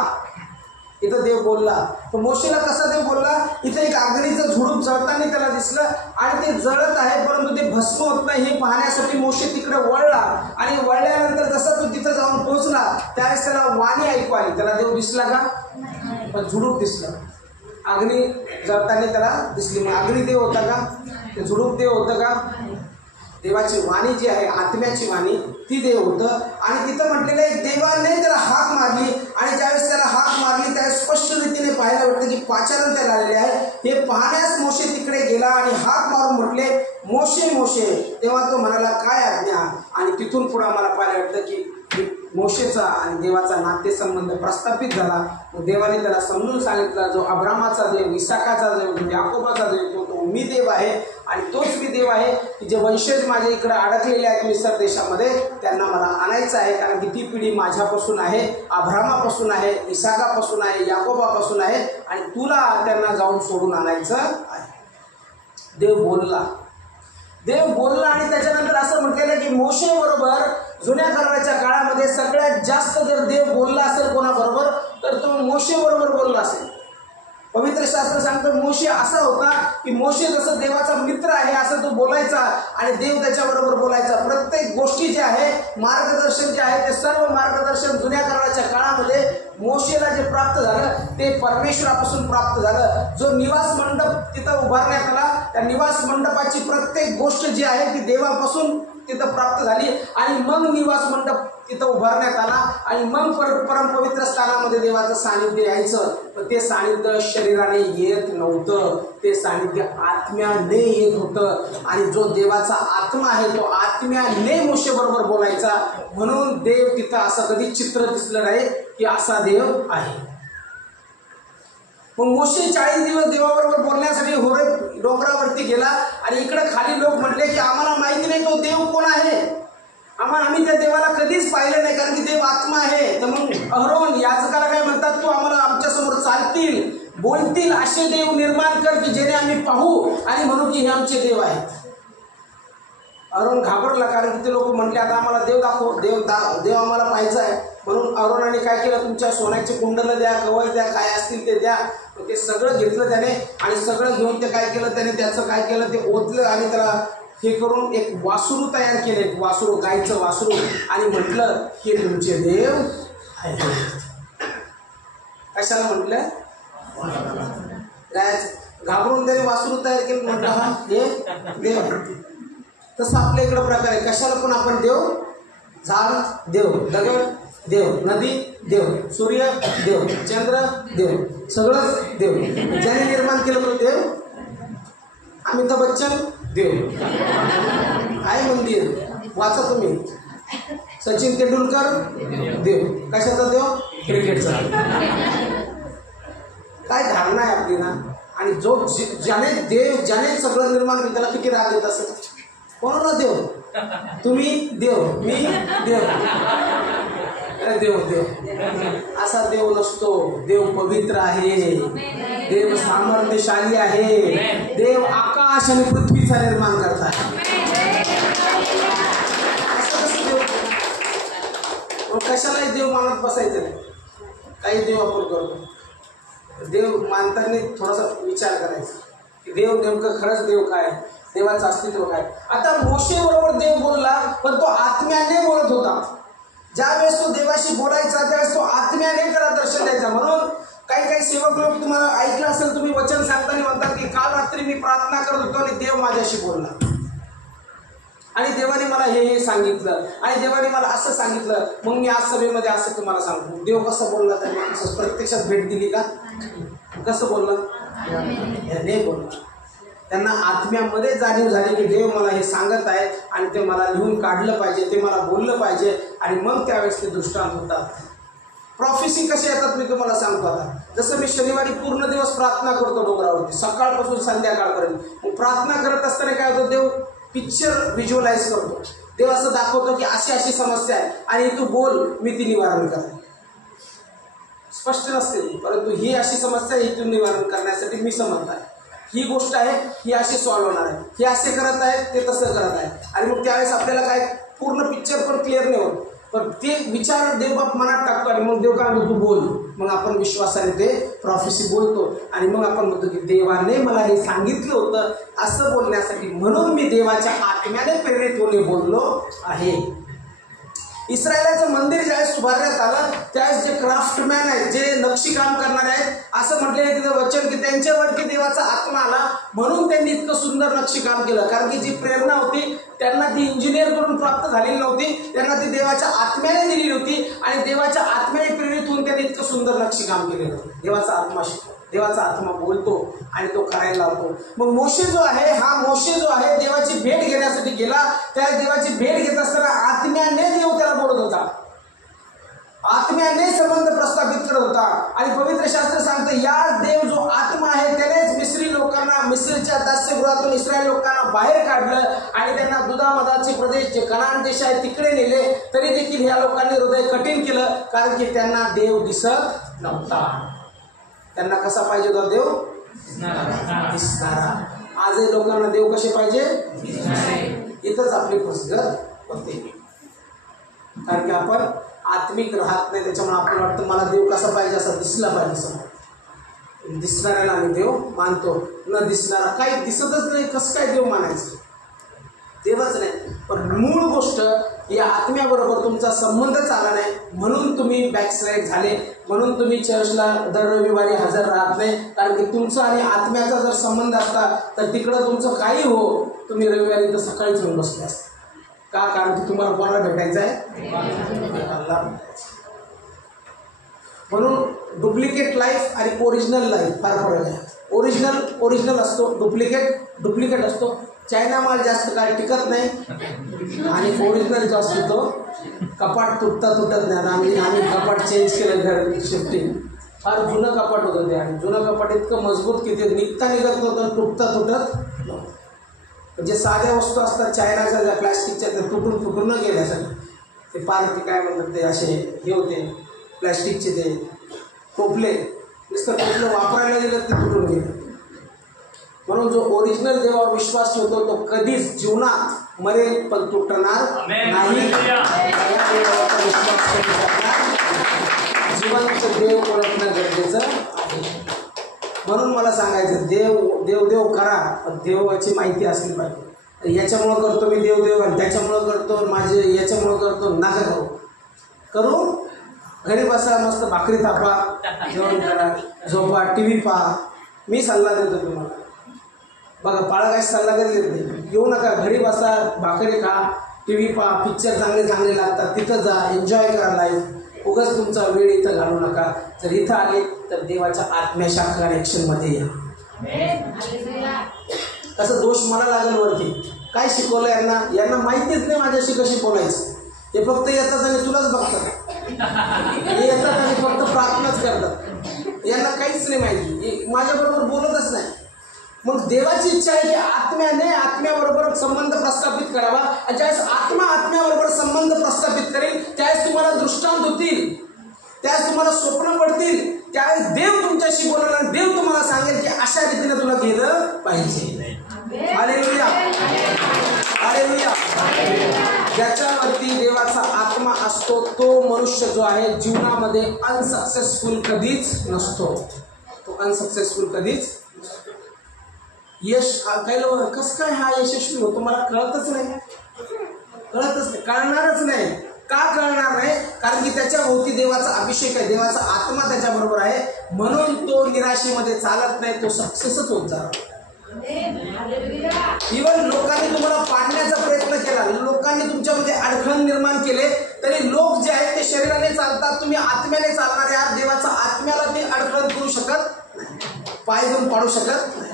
इथं देव बोलला. तर मोशेला कसा देव बोलला? इथं एक अग्नीचं झुडूप जळताना त्याला दिसलं आणि ते जळत आहे परंतु ते भस्म होत नाही हे पाहण्यासाठी मोशे तिकडे वळला. आणि वळल्यानंतर जसा तो तिथं जाऊन पोहोचला त्यावेळेस त्याला वाणी ऐकू आली. त्याला देव दिसला का? पण झुडूप दिसला. अग्नी जळताना त्याला दिसली. मग अग्नी देव होता का? ते झुडूप देव होतं का? देवाची वाणी जी आहे, आत्म्याची वाणी, ती देव होतं. आणि तिथं म्हटलेलं आहे देवाने त्याला हाक मारली आणि ज्यावेळेस त्याला हाक मारली त्यावेळेस स्पष्ट रीतीने पाहायला भेटतं की पाचारण त्याला आलेले आहे. हे पाहण्यास मोशे तिकडे गेला आणि हाक मारून म्हटले, मोशे मोशे. तेव्हा तो म्हणाला, काय आज्ञा? आणि तिथून पुढे आम्हाला पाहायला भेटतं की मोशेचा आणि देवाचा नातेसंबंध प्रस्थापित झाला. देवाने त्याला समजून सांगितलं, जो अब्रामाचा देव, इसाकाचा देव, जो याकोबाचा देव, तो मी देव आहे आणि तोच मी देव आहे की जे वंशज माझ्या इकडे अडकलेले आहेत मिस्र देशामध्ये, त्यांना मला आणायचं आहे. कारण की ती पिढी माझ्यापासून आहे, अब्रामापासून आहे, इसाकापासून आहे, याकोबापासून आहे आणि तुला त्यांना जाऊन सोडून आणायचं आहे. देव बोलला आणि त्याच्यानंतर असं म्हटलेलं की मोशे बरोबर जुन्या कराराच्या काळामध्ये सगळ्यात जास्त जर देव बोलला असेल कोणाबरोबर तर तो मोशे बरोबर बोलला असेल. पवित्र शास्त्र सांगतं मोशे असा होता की मोशे जसं देवाचा मित्र आहे असं तो बोलायचा आणि देव त्याच्याबरोबर बोलायचा. प्रत्येक गोष्टी जे आहे, मार्गदर्शन जे आहे, ते सर्व मार्गदर्शन जुन्या कराराच्या काळामध्ये मोशेला जे प्राप्त झालं ते परमेश्वरापासून प्राप्त झालं. जो निवास मंडप तिथं उभारण्यात आला, त्या निवास मंडपाची प्रत्येक गोष्ट जी आहे ती देवापासून तिथं प्राप्त झाली. आणि मग निवास मंडप तिथं उभारण्यात आला आणि मग परमपवित्र स्थानामध्ये देवाचं सानिध्य यायचं. पण ते सानिध्य शरीराने येत नव्हतं, ते सानिध्य आत्म्याने येत होतं. आणि जो देवाचा आत्मा आहे तो आत्म्याने मोशे बरोबर बोलायचा. म्हणून देव तिथं असं कधी चित्र दिसलं नाही की असा देव आहे. मग मोशे 40 दिवस देवाबरोबर बोलण्यासाठी होरेब डोंगरावरती गेला आणि इकडे खाली लोक म्हटले की आम्हाला माहिती नाही तो देव कोण आहे, आम्ही त्या देवाला कधीच पाहिलं नाही, कारण की देव आत्मा आहे. तर मग अहरोन याजकाला काय म्हणतात, तू आम्हाला आमच्या समोर चालतील बोलतील असे देव निर्माण कर की जेणे आम्ही पाहू आणि म्हणू की हे आमचे देव आहेत. अहरोन घाबरला, कारण की ते लोक म्हटले आता आम्हाला देव दाखव, देव आम्हाला पाहायचा आहे. म्हणून अहरोनाने काय केलं, तुमच्या सोन्याचे कुंडल द्या, कवच द्या, काय असतील ते द्या. ते सगळं घेतलं त्याने आणि सगळं घेऊन ते काय केलं त्याने, त्याचं काय केलं ते ओतलं आणि त्याला हे करून एक वासरू तयार केले, एक वासरू, गायचं वासरू, आणि म्हटलं हे तुमचे देव आहे. कशाला म्हटलं, गायचं घाबरून त्याने वासरू तयार केलं, म्हटलं हा हे देव आहे. तसं आपल्या इकडं प्रकार आहे, कशाला पण आपण देव, झाड देव, दगड देव, नदी देव, सूर्य देव, चंद्र देव, सगळंच देव. ज्याने निर्माण केलं तो देव. अमिताभ बच्चन देव आहे, मंदिर वाचा तुम्ही. सचिन तेंडुलकर देव, कशाचा देव, क्रिकेटचा. काय धारणा आहे आपली ना. आणि जो ज्याने सगळं निर्माण केलं त्याला किती राग येत असेल. कोणाला देव, तुम्ही देव, मी देव, देव देव असा देव नसतो. देव पवित्र आहे, देव सामर्थ्यशाली आहे, देव आकाश आणि पृथ्वीचा निर्माण करतात. असं कसं देव, कशालाही देव मानत बसायचं नाही. काही देव आपण करतो, देव मानताना थोडासा विचार करायचा की देव नेमकं खरंच देव काय, देवाचं अस्तित्व काय. आता मोशे बरोबर देव बोलला, पण तो आत्म्याने बोलत होता. ज्यावेळेस तो देवाशी बोलायचा त्यावेळेस तो आत्म्याने त्याला दर्शन द्यायचा. म्हणून काही सेवक लोक, तुम्हाला ऐकलं असेल तुम्ही, वचन सांगताना म्हणतात की काल रात्री मी प्रार्थना करत होतो आणि देव माझ्याशी बोलला आणि देवाने मला हे सांगितलं आणि देवाने मला असं सांगितलं. मग मी आज सभेमध्ये असं तुम्हाला सांगतो, देव कसं बोलला, त्यांनी प्रत्यक्षात भेट दिली का, कसं बोलला, नाही बोलला. त्यांना आत्म्यामध्ये जाणीव झाली की देव मला हे सांगत आहे आणि ते मला लिहून काढलं पाहिजे, ते मला बोललं पाहिजे. आणि मग त्यावेळेस ते दृष्टांत होतात. प्रॉफेसी कसे येतात मी तुम्हाला सांगतो. आता जसं मी शनिवारी पूर्ण दिवस प्रार्थना करतो डोंगरावरती, सकाळपासून संध्याकाळपर्यंत. मग प्रार्थना करत असताना काय होतं, देव पिक्चर व्हिज्युअलाइज करतो. देव असं दाखवतो की अशी अशी समस्या आहे आणि तू बोल, मी ती निवारण करते. स्पष्ट नसते परंतु ही अशी समस्या आहे, इथून निवारण करण्यासाठी मी समर्थ आहे. ही गोष्ट आहे, ही अशी सॉल्व्ह होणार आहे, हे असे करत आहेत, ते तसं करत आहे. आणि मग त्यावेळेस आपल्याला काय पूर्ण पिक्चर पण क्लिअर नाही होत, पण ते विचार देव बाप मनात टाकतो आणि मग देव काय म्हणतो, तू बोल. मग आपण विश्वासाने ते प्रॉफेसी बोलतो आणि मग आपण म्हणतो की देवाने मला हे सांगितलं होतं असं बोलण्यासाठी, म्हणून मी देवाच्या आत्म्याने प्रेरित होणे बोललो आहे. इस्रायलाचं मंदिर ज्यावेळेस उभारण्यात आलं त्यावेळेस जे क्राफ्टमॅन आहेत, जे नक्षीकाम करणारे आहेत, असं म्हटलेलं तिथं वचन की त्यांच्यावरती देवाचा आत्मा आला म्हणून त्यांनी इतकं सुंदर नक्षीकाम केलं. कारण की जी प्रेरणा होती त्यांना ती इंजिनिअरकडून प्राप्त झालेली नव्हती, त्यांना ती देवाच्या आत्म्याने दिलेली होती आणि देवाच्या आत्म्याने प्रेरित होऊन त्यांनी इतकं सुंदर नक्षीकाम केलेलं. देवाचा आत्मा शिकतो, देवाचा आत्मा बोलतो आणि तो करायला लावतो. मग मोशे जो आहे देवाची भेट घेण्यासाठी गेला. त्या देवाची भेट घेत असताना आत्म्याने देव त्याला बोलत होता, आत्म्याने संबंध प्रस्थापित करत होता. आणि पवित्र शास्त्र सांगतं या देव जो आत्मा आहे त्यानेच मिस्री लोकांना, मिस्रीच्या दास्यगृहातून इस्रायल लोकांना बाहेर काढलं आणि त्यांना दुधामधाचे प्रदेश जे कनान देश आहे तिकडे नेले. तरी देखील ह्या लोकांनी हृदय कठीण केलं, कारण की त्यांना देव दिसत नव्हता. त्यांना कसा पाहिजे होता देव, दिसणारा. आजही लोकांना देव कसे पाहिजे, इथंच आपली फसगत होते. कारण की आपण आत्मिक राहत नाही, त्याच्यामुळे आपण वाटतं मला देव कसा पाहिजे, असा दिसला पाहिजे समोर. दिसणाऱ्याला आम्ही देव मानतो, न दिसणारा काही दिसतच नाही, कसं काय देव मानायचं, देवच नाही. पण मूळ गोष्ट या आत्म्याबरोबर तुमचा संबंध चालला नाही, म्हणून तुम्ही बॅकस्लाइड झाले, म्हणून तुम्ही चर्चला दर रविवारी हजर राहत नाही. कारण की तुमचा आणि आत्म्याचा जर संबंध असता तर तिकडं तुमचं काही हो, तुम्ही रविवारी तर सकाळीच येऊन बसले असते. का? कारण की तुम्हाला कोणाला भेटायचं आहे? देवाला भेटायचं. म्हणून डुप्लिकेट लाईफ आणि ओरिजिनल लाईफ फार फरक आहे. ओरिजिनल असतो, डुप्लिकेट असतो. चायना माल जास्त काय टिकत नाही आणि ओरिजिनल जो असतो तो कपाट तुटत नाही. आम्ही कपाट चेंज केलं, घर शिफ्टिंग. फार जुनं कपाट होतं ते, आणि जुनं कपाट इतकं मजबूत की ते निघत नव्हतं, तुटत. जे साध्या वस्तू असतात चायनाच्या ज्या प्लॅस्टिकच्या, त्या तुटून न गेल्यासाठी ते फार ते काय म्हणतात ते असे हे होते प्लॅस्टिकचे ते टोपले, नुसतं टोपलं वापरायला गेलं ते तुटून गेलं. म्हणून जो ओरिजिनल देवावर विश्वास ठेवतो तो कधीच जीवनात मरेल पण तुटणार नाही. जिवंत देव ओळखणं गरजेचं आहे. म्हणून मला सांगायचं, देव करा, पण देवाची माहिती असली पाहिजे. याच्यामुळं करतो मी देव आणि त्याच्यामुळं करतो, माझे याच्यामुळं करतो, नका करू. घरी बसा, मस्त भाकरी थापा, जेवण करा, झोपा, TV पहा. मी सल्ला देतो तुम्हाला. बघा, पाळा काय सल्ला कधी देत नाही. येऊ नका, घरी बसा, भाकरी खा, TV पहा, पिक्चर चांगले लागतात, तिथं जा, एन्जॉय करा लाईफ. उगाच तुमचा वेळ इथं घालू नका. जर इथं आले तर देवाच्या आत्म्याच्या कनेक्शनमध्ये या. कसं दोष मला लागेल वरती, काय शिकवलं यांना माहितीच नाही माझ्याशी कशी बोलायचं. हे फक्त येतात आणि तुलाच बघतात, हे येतात आणि फक्त प्रार्थनाच करतात. यांना काहीच नाही माहिती, माझ्याबरोबर बोलतच नाही. मग देवाची इच्छा आहे की आत्म्याबरोबर संबंध प्रस्थापित करावा. आणि ज्यावेळेस आत्म्याबरोबर संबंध प्रस्थापित करेल त्यावेळेस तुम्हाला दृष्टांत होतील, त्यावेळेस तुम्हाला स्वप्न पडतील, त्यावेळेस देव तुमच्याशी बोलणार आणि देव तुम्हाला सांगेल की अशा रीतीने तुला गेलं पाहिजे. Hallelujah, hallelujah. ज्याच्यावरती देवाचा आत्मा असतो तो मनुष्य जो आहे जीवनामध्ये अनसक्सेसफुल कधीच नसतो. तो अनसक्सेसफुल कधीच यश काही लोक कसं काय हा यशस्वी होतो मला कळतच नाही, कळणारच नाही. का कळणार नाही? कारण की त्याच्या भोवती देवाचा अभिषेक आहे, देवाचा आत्मा त्याच्याबरोबर आहे, म्हणून तो निराशेमध्ये चालत नाही, तो सक्सेसच होत जातो. इव्हन लोकांनी तुम्हाला पाडण्याचा प्रयत्न केला, लोकांनी तुमच्यामध्ये अडखळण निर्माण केले, तरी लोक जे आहेत ते शरीराने चालतात, तुम्ही आत्म्याने चालणारे आहात. देवाचा आत्म्याला ते अडखळण करू शकत नाही, पाय घेऊन पाडू शकत नाही.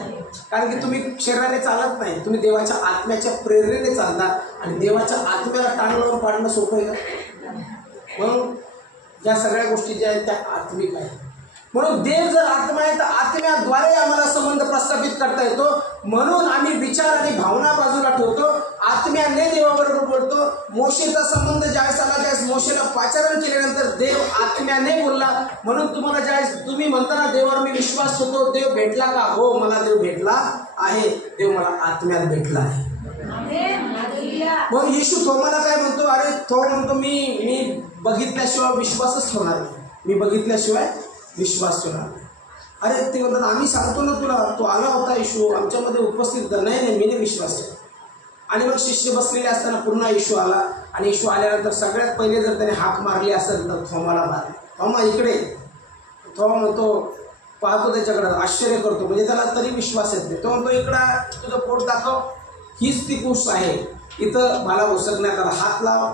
कारण की तुम्ही शरीराने चालत नाही, तुम्ही देवाच्या आत्म्याच्या प्रेरणेने चालता. आणि देवाच्या आत्म्याला टांग लावून पाडणं सोपं आहे का? म्हणून या सगळ्या गोष्टी ज्या आहेत त्या आत्मिक आहेत. म्हणून देव जर आत्मा आहे तर आत्म्याद्वारे आम्हाला संबंध प्रस्थापित करता येतो. म्हणून आम्ही विचार आणि भावना बाजूला ठेवतो, आत्म्याने देवाबरोबर बोलतो. मोशेचा संबंध ज्यावेळेस आला त्यावेळेस मोशेला पाचारण केल्यानंतर देव आत्म्याने बोलला. म्हणून तुम्हाला ज्यावेळेस तुम्ही म्हणता ना देवावर मी विश्वास ठेवतो, देव भेटला का? हो, मला देव भेटला आहे, देव मला आत्म्यात भेटला आहे. मग येशू थोमाला काय म्हणतो? अरे थोमा म्हणतो मी बघितल्याशिवाय विश्वासच ठेवणार नाही, मी बघितल्याशिवाय विश्वास ठेवणार. अरे ते म्हणतात आम्ही सांगतो ना तुला, तो आला होता येशू आमच्यामध्ये उपस्थित, नाही मी नाही विश्वास ठेवला. आणि मग शिष्य बसलेले असताना पुन्हा येशू आला, आणि येशू आल्यानंतर सगळ्यात पहिले जर त्याने हाक मारली असेल तर थोमाला मारली. थोमा इकडे. थोमा म्हणतो, पाहतो त्याच्याकडे, आश्चर्य करतो, म्हणजे त्याला तरी विश्वास येत नाही. तो म्हणतो इकडं तुझं पोट दाखव, हीच ती कुस आहे, इथं मला उसकण्यात आला, हात लाव.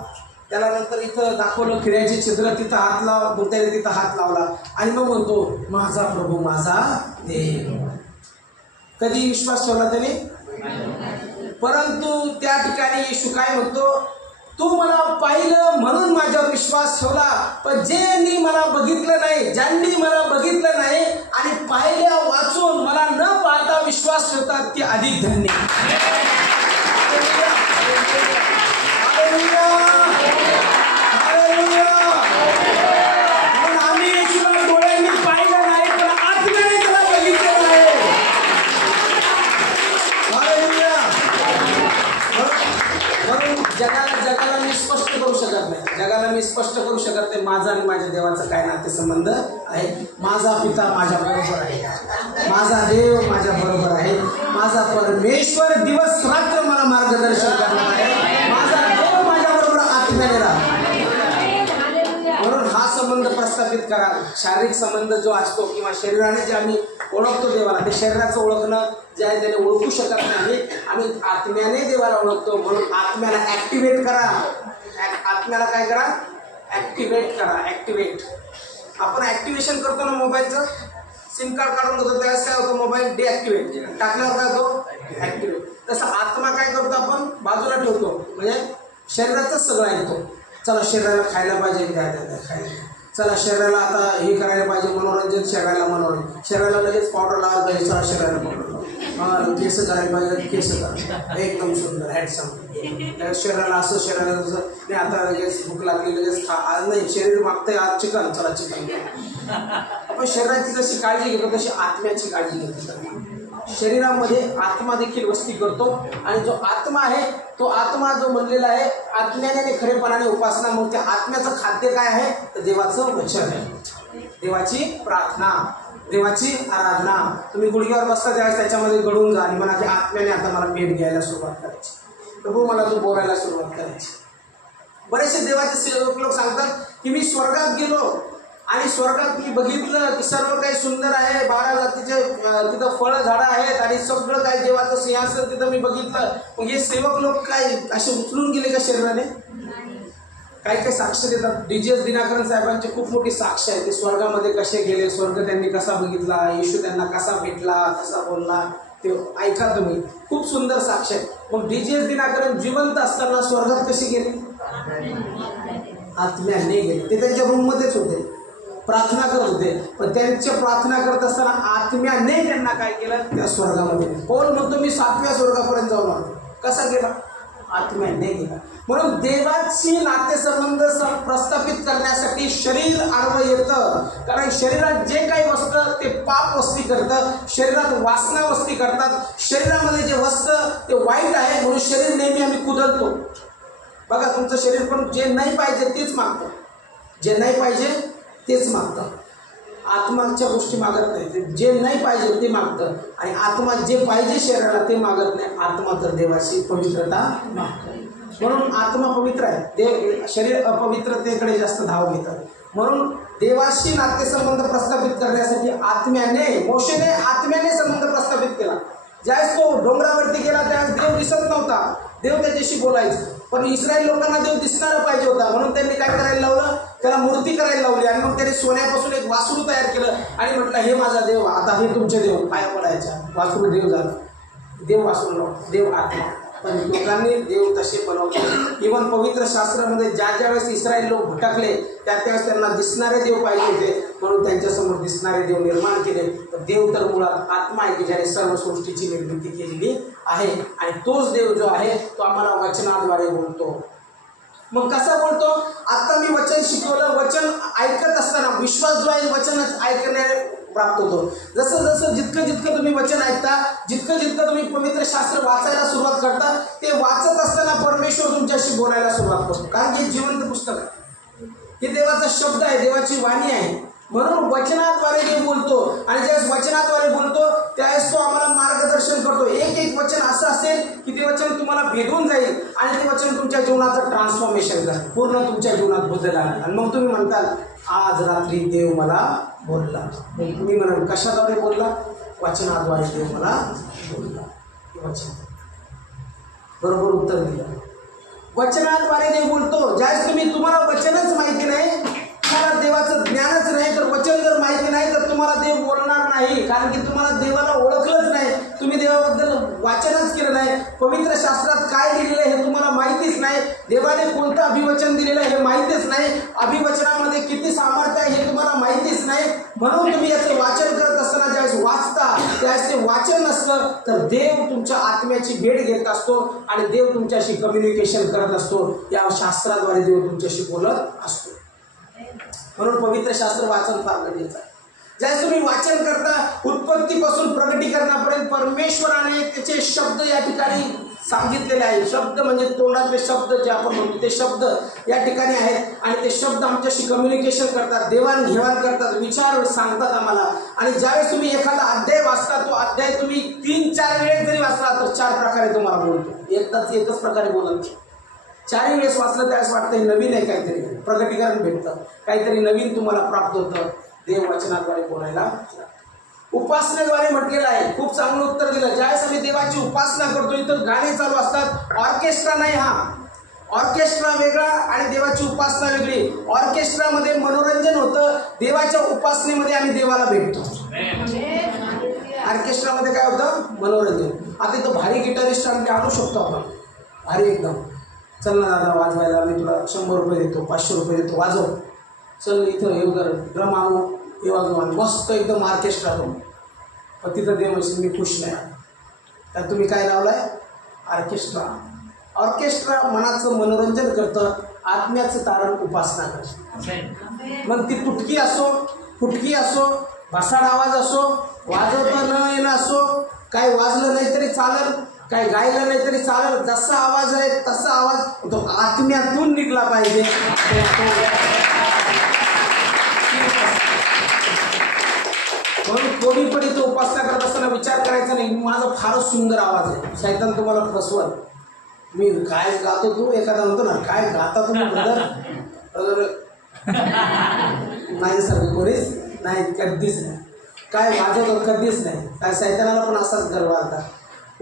त्याला नंतर इथं दाखवलं खिळ्याचे छिद्र, तिथं हात लाव, त्याने तिथं हात लावला. आणि मग म्हणतो माझा प्रभू माझा देव. कधी विश्वास ठेवला त्याने? परंतु त्या ठिकाणी येशू काय म्हणतो? तू मला पाहिलं म्हणून माझ्यावर विश्वास ठेवला, पण ज्यांनी मला बघितलं नाही, ज्यांनी मला बघितलं नाही आणि पाहिल्या वाचून मला न पाहता विश्वास ठेवतात ते अधिक धन्य. म्हणून आम्ही येशूला डोळ्यांनी पाहिलं नाही पण आत्म्याने त्याला बघितलेलं आहे. म्हणून जगाला मी स्पष्ट करू शकत नाही, जगाला मी स्पष्ट करू शकत नाही माझा आणि माझ्या देवाचा काय नातेसंबंध आहे. माझा पिता माझ्या बरोबर आहे, माझा देव माझ्या बरोबर आहे, माझा परमेश्वर दिवस रात्र मला मार्गदर्शन करणार आहे, माझा देव माझ्या बरोबर आत्म्याने करा. शारीरिक संबंध जो असतो किंवा शरीराने जे आम्ही ओळखतो देवाला, ते शरीराचं ओळखणं जे आहे त्याने ओळखू शकत नाही. आम्ही आत्म्याने देवाला ओळखतो. म्हणून आत्म्याला ॲक्टिवेट करा. आत्म्याला काय करा? ॲक्टिवेट करा. ॲक्टिवेट. आपण ॲक्टिवेशन करतो ना मोबाईलचं, सिम कार्ड काढून घेतो, त्यावेळेस काय होतं? Mobile deactivate. टाकल्यावर काय होतो? ॲक्टिवेट. तसं आत्मा काय करतो? आपण बाजूला ठेवतो, म्हणजे शरीराचंच सगळं ऐकतो. चला शरीराला खायला पाहिजे, द्या खायला. चला शरीराला आता हे करायला पाहिजे, मनोरंजन. शरीराला लगेच पावडर लावायला पाहिजे, चला शरीराला पावडर लावा. केस करायला पाहिजे, केस करा, एकदम सुंदर हॅडसम. शरीराला असं, शरीराला तसं नाही. आता लगेच भूक लागली, लगेच खा. आज नाही, शरीर मागतंय आज चिकन, चला चिकन घ्या. आपण शरीराची जशी काळजी घेतो तशी आत्म्याची काळजी घेतो. शरीरामध्ये आत्मा देखील वस्ती करतो आणि जो आत्मा आहे तो आत्मा जो बनलेला आहे आत्म्याने आणि खरेपणाने उपासना. मग त्या आत्म्याचं खाद्य काय आहे? तर देवाचं वचन आहे, देवाची प्रार्थना, देवाची आराधना. तुम्ही गुडघ्यावर बसता त्यावेळेस त्याच्यामध्ये घडून जा आणि म्हणा की आत्म्याने आता मला पेट घ्यायला सुरुवात करायची, प्रभू मला तू बोलायला सुरुवात करायची. बरेचसे देवाचे सेवक लोक सांगतात की मी स्वर्गात गेलो आणि स्वर्गात मी बघितलं की सर्व काही सुंदर आहे, 12 जातीचे तिथं फळं झाडं आहेत आणि सगळं काही देवाचं सिंहासन तिथं मी बघितलं. मग हे सेवक लोक काय असे उचलून गेले का शरीराने? काही काही साक्ष देतात. DGS दिनाकरन साहेबांची खूप मोठी साक्ष आहे. ते स्वर्गामध्ये कसे गेले, स्वर्ग त्यांनी कसा बघितला, येशू त्यांना कसा भेटला, कसा बोलला, ते ऐका तुम्ही. खूप सुंदर साक्ष आहे. मग DGS दिनाकरन जिवंत असताना स्वर्गात कसे गेले? आत्म्याने गेले. ते त्यांच्या रूममध्येच होते, प्रार्थना करत होते. पण त्यांच्या प्रार्थना करत असताना आत्म्याने त्यांना काय केलं? त्या स्वर्गामध्ये. कोण म्हणतो मी 7व्या स्वर्गापर्यंत जाऊन आलो? कसा गेला? आत्म्याने गेला. म्हणून देवाची नातेसंबंध प्रस्थापित करण्यासाठी शरीर आडवं येतं. कारण शरीरात जे काही वसतं ते पाप वस्ती करतं, शरीरात वासना वस्ती करतात, शरीरामध्ये जे वसतं ते वाईट आहे. म्हणून शरीर नेहमी आम्ही कुदलतो. बघा तुमचं शरीर पण जे नाही पाहिजे तेच मागतं, जे नाही पाहिजे तेच मागतं. आत्माच्या गोष्टी मागत नाही, जे नाही पाहिजे ते मागतं. आणि आत्मा जे पाहिजे शरीराला ते मागत नाही. आत्मा तर देवाची पवित्रता मागतो. म्हणून आत्मा पवित्र आहे, देव शरीर अपवित्रतेकडे जास्त धाव घेतात. म्हणून देवाशी नातेसंबंध प्रस्थापित करण्यासाठी मोशेने आत्म्याने संबंध प्रस्थापित केला. ज्यावेळेस तो डोंगरावरती गेला त्यावेळेस देव दिसत नव्हता, देव त्याच्याशी बोलायचं. पण इस्रायल लोकांना देव दिसणारा पाहिजे होता, म्हणून त्यांनी काय करायला लावलं? त्याला मूर्ती करायला लावली. आणि मग त्याने सोन्यापासून एक वासरू तयार केलं आणि म्हटलं हे माझा देव, आता हे तुमचे देव. पाया पडायच्या, वासरू देव झालं, देव वासरू, देव आत्मा. पण लोकांनी देव तसे बनवले. इव्हन पवित्र शास्त्रामध्ये ज्या वेळेस इस्रायल लोक भटकले त्यावेळेस त्यांना दिसणारे देव पाहिजे होते, म्हणून त्यांच्यासमोर दिसणारे देव निर्माण केले. तर देव तर मुळात आत्मा आहे की ज्याने सर्व सृष्टीची निर्मिती केलेली आहे. आणि तोच देव जो आहे तो आम्हाला वचनाद्वारे बोलतो. मग कसा बोलतो? आता मी वचन शिकवलं, वचन ऐकत असताना विश्वास जो आहे वचनच ऐकण्याने प्राप्त होतो. जसं जसं जितकं तुम्ही वचन ऐकता, जितकं तुम्ही पवित्र शास्त्र वाचायला सुरुवात करता, ते वाचत असताना परमेश्वर तुमच्याशी बोलायला सुरुवात करतो. कारण हे जिवंत पुस्तक आहे, हे देवाचा शब्द आहे, देवाची वाणी आहे. म्हणून वचनाद्वारे जे बोलतो आणि ज्यावेळेस वचनाद्वारे बोलतो त्यावेळेस तो आम्हाला मार्गदर्शन करतो. एक वचन असं असेल की ते वचन तुम्हाला भेदून जाईल आणि ते वचन तुमच्या जीवनाचं ट्रान्सफॉर्मेशन करेल, पूर्ण तुमच्या जीवनात बदल आहे. आणि मग तुम्ही म्हणताल आज रात्री देव मला बोलला. तुम्ही म्हणाल कशाद्वारे बोलला? वचनाद्वारे देव मला बोलला. वचन बरोबर उत्तर दिलं. वचनाद्वारे देव बोलतो. ज्यावेळेस तुम्हाला वचनच माहिती नाही, तुम्हाला देवाचं ज्ञानच नाही, तर वचन जर माहिती नाही तर तुम्हाला देव बोलणार नाही. कारण की तुम्हाला देवाला ओळखलंच नाही, तुम्ही देवाबद्दल वाचनच केलं नाही, पवित्र शास्त्रात काय लिहिलेलं आहे हे तुम्हाला माहितीच नाही, देवाने कोणतं अभिवचन दिलेलं आहे हे माहितीच नाही, अभिवचनामध्ये किती सामर्थ्य आहे हे तुम्हाला माहितीच नाही. म्हणून तुम्ही याचं वाचन करत असताना ज्यावेळेस वाचता त्यावेळेस ते वाचन नसतं, तर देव तुमच्या आत्म्याची भेट घेत असतो आणि देव तुमच्याशी कम्युनिकेशन करत असतो. या शास्त्राद्वारे देव तुमच्याशी बोलत असतो. म्हणून पवित्र शास्त्र वाचन फार गरजेचं आहे. ज्यावेळेस तुम्ही वाचन करता, उत्पत्तीपासून प्रगटीकरणापर्यंत परमेश्वराने त्याचे शब्द या ठिकाणी सांगितलेले आहेत. शब्द म्हणजे तोंडातले शब्द जे आपण म्हणतो ते शब्द या ठिकाणी आहेत आणि ते शब्द आमच्याशी कम्युनिकेशन करतात, देवाणघेवाण करतात, विचार सांगतात आम्हाला. आणि ज्यावेळेस तुम्ही एखादा अध्याय वाचता, तो अध्याय तुम्ही 3-4 वेळेस जरी वाचला तर 4 प्रकारे तुम्हाला बोलतो. एकच प्रकारे बोलत. 4ही वेळेस वाचलं त्यावेळेस वाटतं हे नवीन आहे, काहीतरी प्रगटीकरण भेटतं, काहीतरी नवीन तुम्हाला प्राप्त होतं. देव वचनाद्वारे बोलायला उपासनेद्वारे म्हटलेलं आहे. खूप चांगलं उत्तर दिलं. ज्यावेळेस आम्ही देवाची उपासना करतो इथं गाणे चालू असतात, ऑर्केस्ट्रा नाही, हा ऑर्केस्ट्रा वेगळा आणि देवाची उपासना वेगळी. ऑर्केस्ट्रामध्ये मनोरंजन होतं, देवाच्या उपासनेमध्ये आम्ही देवाला भेटतो. ऑर्केस्ट्रामध्ये काय होतं? मनोरंजन. आता इथं भारी गिटारिस्ट आणू शकतो आपण, भारी एकदम. चल ना दादा वाजवायला, मी तुला 100 रुपये देतो, 500 रुपये देतो, वाजव. चल इथं येऊ कर, ड्रम आणू, हे वाजवा, मस्त एकदम ऑर्केस्ट्रा तो. पण तिथं देव मी खुश नाही. तर तुम्ही काय लावलाय? ऑर्केस्ट्रा. ऑर्केस्ट्रा मनाचं मनोरंजन करतं, आत्म्याचं तारण उपासना करतं. मग ती तुटकी असो, फुटकी असो, भसाड आवाज असो, वाजवता न येणं असो, काय वाजलं नाही तरी चालेल, काय गायलं नाही तरी चालेल, जसा आवाज आहे तसा आवाज तो आत्म्यातून निघला पाहिजे. म्हणून कोणी पण इथं उपासना करत असताना विचार करायचा नाही माझा फारच सुंदर आवाज आहे, शैतान तुम्हाला फसवल. मी काय गातो, तू एखादा म्हणतो ना काय गाता तुम्ही ब्रदर, नाही सर कोणीच नाही, कधीच नाही. काय वाजवतो कधीच नाही. काय शैतानाला पण असाच गर्व आला.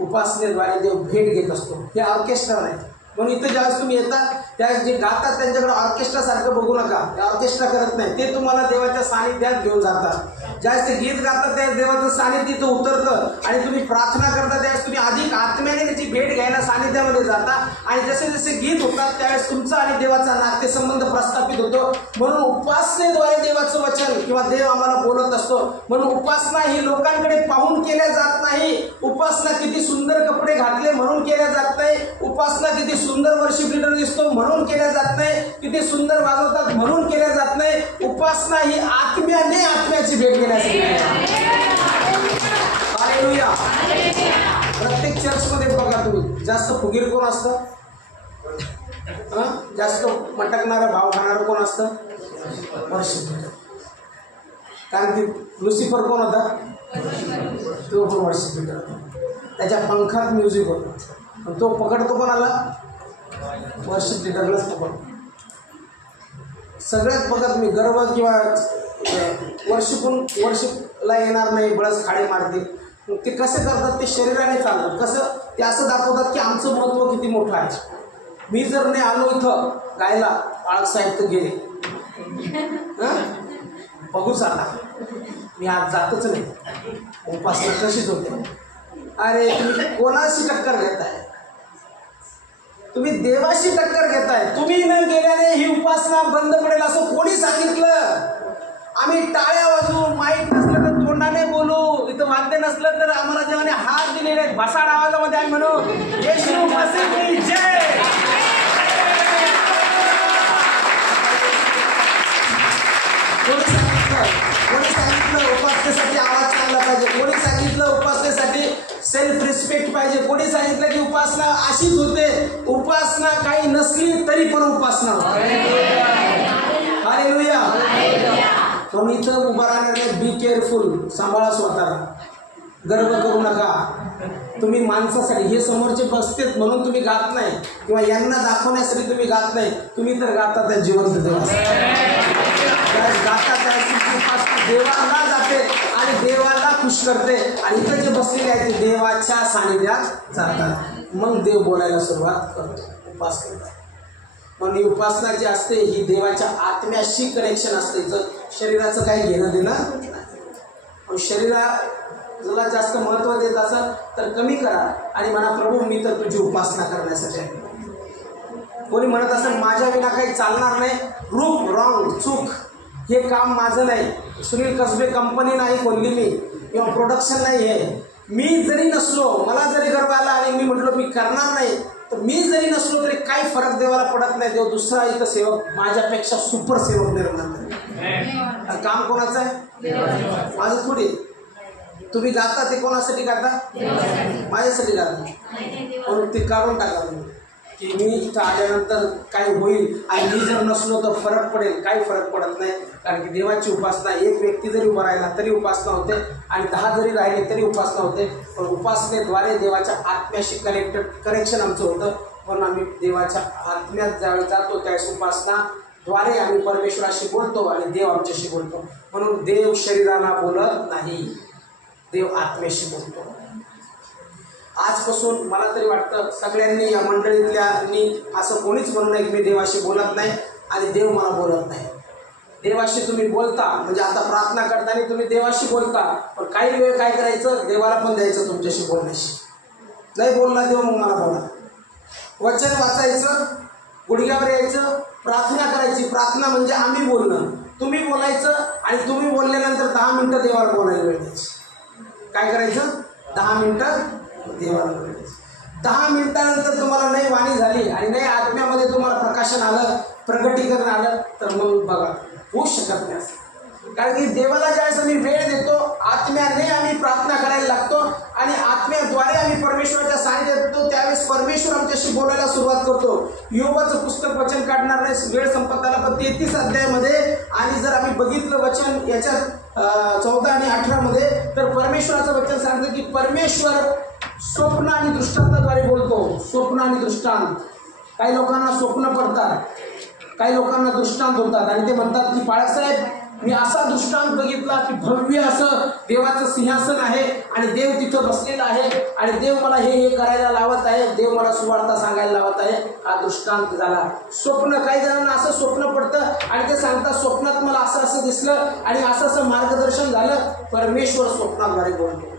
उपासनेद्वारे देव भेट घेत असतो, हे ऑर्केस्ट्रा नाही. म्हणून इथं ज्यावेळेस तुम्ही येतात त्यावेळेस जे गातात त्यांच्याकडे ऑर्केस्ट्रा सारखं बघू नका, ते ऑर्केस्ट्रा करत नाही, ते तुम्हाला देवाच्या सानिध्यात घेऊन जातात. ज्यावेळेस ते गीत गातात त्यावेळेस देवाचं सानिध्य इथं उतरतं आणि तुम्ही प्रार्थना करता त्यावेळेस तुम्ही अधिक आत्म्याने त्याची भेट घ्यायला सानिध्यामध्ये जाता. आणि जसे जसे गीत होतात त्यावेळेस तुमचा आणि देवाचा नातेसंबंध प्रस्थापित होतो. म्हणून उपासनेद्वारे देवाचं वचन किंवा देव आम्हाला बोलत असतो. म्हणून उपासना ही लोकांकडे पाहून केल्या जात नाही. उपासना किती सुंदर कपडे घातले म्हणून केल्या जात नाही. उपासना किती सुंदर वर्शिप लीडर दिसतो म्हणून केल्या जात नाही. किती सुंदर वाजवतात म्हणून केल्या जात नाही. उपासना ही आत्म्याने आत्म्याची भेट घेण्यासाठी. हालेलुया. प्रत्येक चर्चमध्ये बघा तुम्ही जास्त फुगीर कोण असतं? जास्त मटकणारा भाव खाणारं कोण असतं? Worship leader. कारण की लुसिफर कोण होता? तो पण वर्शिप लीडर. त्याच्या पंखात म्युझिक होतं, तो पकडतो कोणाला? वर्शिप लीडरलाच पकडतो. सगळ्यात बघा तुम्ही गर्व किंवा वर्शिपला येणार नाही, बळस खाडे मारतील. ते कसे करतात? ते शरीराने चालतात. कसं? ते असं दाखवतात की आमचं महत्त्व किती मोठं आहे. मी जर नाही आलो इथं गायला, आळक साहेब तर गेले, बघूच आता मी आज जातच नाही. उपासना कशीच होते. अरे तुम्ही कोणाशी टक्कर घेताय? तुम्ही देवाशी टक्कर घेताय. तुम्ही न गेल्याने ही उपासना बंद पडेल असं कोणी सांगितलं? आम्ही टाळ्या वाजवू, माईक नसलं तर तोंडाने बोलू, इथं वाद्य नसलं तर आम्हाला देवाने हात दिलेले आहेत, भसाड आवाजामध्ये आम्ही म्हणू येशू मसीह की जय. कोणी सांगितलं उपासनेसाठी आवाज चांगला पाहिजे? कोणी सांगितलं उपासनेसाठी सेल्फ रिस्पेक्ट पाहिजे? कोणी सांगितलं की उपासना अशीच होते? उपासना काही नसली तरी पण उपासना होते. हालेलुया. पण इथं उभा राहणारे बी केअरफुल, सांभाळा स्वतःला, गर्व करू नका. तुम्ही माणसासाठी, हे समोरचे बसतेत म्हणून तुम्ही गात नाही किंवा यांना दाखवण्यासाठी तुम्ही गात नाही. तुम्ही तर गाता त्या जिवंत देवासाठी. गाता त्या देवाला जाते आणि देवाला खुश करते. आणि इथं जे बसलेले आहेत ते देवाच्या सानिध्यात जातात. मग देव बोलायला सुरुवात करतो, उपास करतात. म्हणून उपासना जी असते ही देवाच्या आत्म्याशी कनेक्शन असते. जर शरीराचं काही घेणं देणं नाही. शरीराला जास्त महत्त्व देत असाल तर कमी करा आणि म्हणा प्रभू मी तर तुझी उपासना करण्यासाठी आहे. कोणी म्हणत असेल माझ्या विना काही चालणार नाही, रूप रॉंग, चूक, हे काम माझं नाही, सुनील कसबे कंपनी नाही खोलली मी किंवा प्रोडक्शन नाही आहे. मी जरी नसलो, मला जरी गर्व आला आणि मी म्हटलो मी करणार नाही, तर मी जरी नसलो तरी काही फरक देवाला पडत नाही. देव दुसरा इथं सेवक माझ्यापेक्षा सुपर सेवक निर्माण करेल. काम कोणाचं आहे? माझं थोडी. तुम्ही गाता ते कोणासाठी गाता? माझ्यासाठी गाता. म्हणून ते काढून टाका की मी इथं आल्यानंतर काय होईल आणि मी जर नसलो तर फरक पडेल. काही फरक पडत नाही. कारण की देवाची उपासना, एक व्यक्ती जरी उभा राहिला तरी उपासना होते आणि 10 जरी राहिले तरी उपासना होते. पण उपासनेद्वारे देवाच्या आत्म्याशी कनेक्शन आमचं होतं. म्हणून आम्ही देवाच्या आत्म्यात ज्यावेळी जातो त्यावेळेस उपासनाद्वारे आम्ही परमेश्वराशी बोलतो आणि देव आमच्याशी बोलतो. म्हणून देव शरीराला बोलत नाही, देव आत्म्याशी बोलतो. आजपासून मला तरी वाटतं सगळ्यांनी या मंडळीतल्यानी असं कोणीच म्हणू नये की मी देवाशी बोलत नाही आणि देव मला बोलत नाही. देवाशी तुम्ही बोलता, म्हणजे आता प्रार्थना करताना तुम्ही देवाशी बोलता, पण काही वेळ काय करायचं, देवाला पण द्यायचं तुमच्याशी बोलण्याशी. नाही बोलला देव मग मला बोला. वचन वाचायचं, गुडघ्यावर यायचं, प्रार्थना करायची. प्रार्थना म्हणजे आम्ही बोलणं, तुम्ही बोलायचं आणि तुम्ही बोलल्यानंतर 10 मिनिटं देवाला बोलायला वेळ द्यायची. काय करायचं, 10 मिनिटं देवाला वेळ द्यायची. 10 मिनिटानंतर तुम्हाला नाही वाणी झाली आणि नाही आत्म्यामध्ये तुम्हाला प्रकाशन आलं, प्रगटीकरण आलं, तर मग बघा होऊ शकत नाही असं. कारण की देवाला ज्यावेळेस आम्ही वेळ देतो, आत्म्याने आम्ही प्रार्थना करायला लागतो आणि आत्म्याद्वारे आम्ही परमेश्वराच्या सानिध्यात येतो, त्यावेळेस परमेश्वर आमच्याशी बोलायला सुरुवात करतो. योबाचं पुस्तक वचन काढणार नाही, वेळ संपत आला, पण 33 अध्यायामध्ये आणि जर आम्ही बघितलं वचन याच्यात 14 आणि 18 मध्ये, तर परमेश्वराचं वचन सांगतं की परमेश्वर स्वप्न आणि दृष्टांताद्वारे बोलतो. स्वप्न आणि दृष्टांत, काही लोकांना स्वप्न पडतात, काही लोकांना दृष्टांत होतात आणि ते म्हणतात की बाळासाहेब मी असा दृष्टांत बघितला की भव्य असं देवाचं सिंहासन आहे आणि देव तिथं बसलेला आहे आणि देव मला हे करायला लावत आहे, देव मला सुवार्ता सांगायला लावत आहे. हा दृष्टांत झाला. स्वप्न, काही जणांना असं स्वप्न पडतं आणि ते सांगतात स्वप्नात मला असं असं दिसलं आणि असं असं मार्गदर्शन झालं. परमेश्वर स्वप्नाद्वारे बोलतो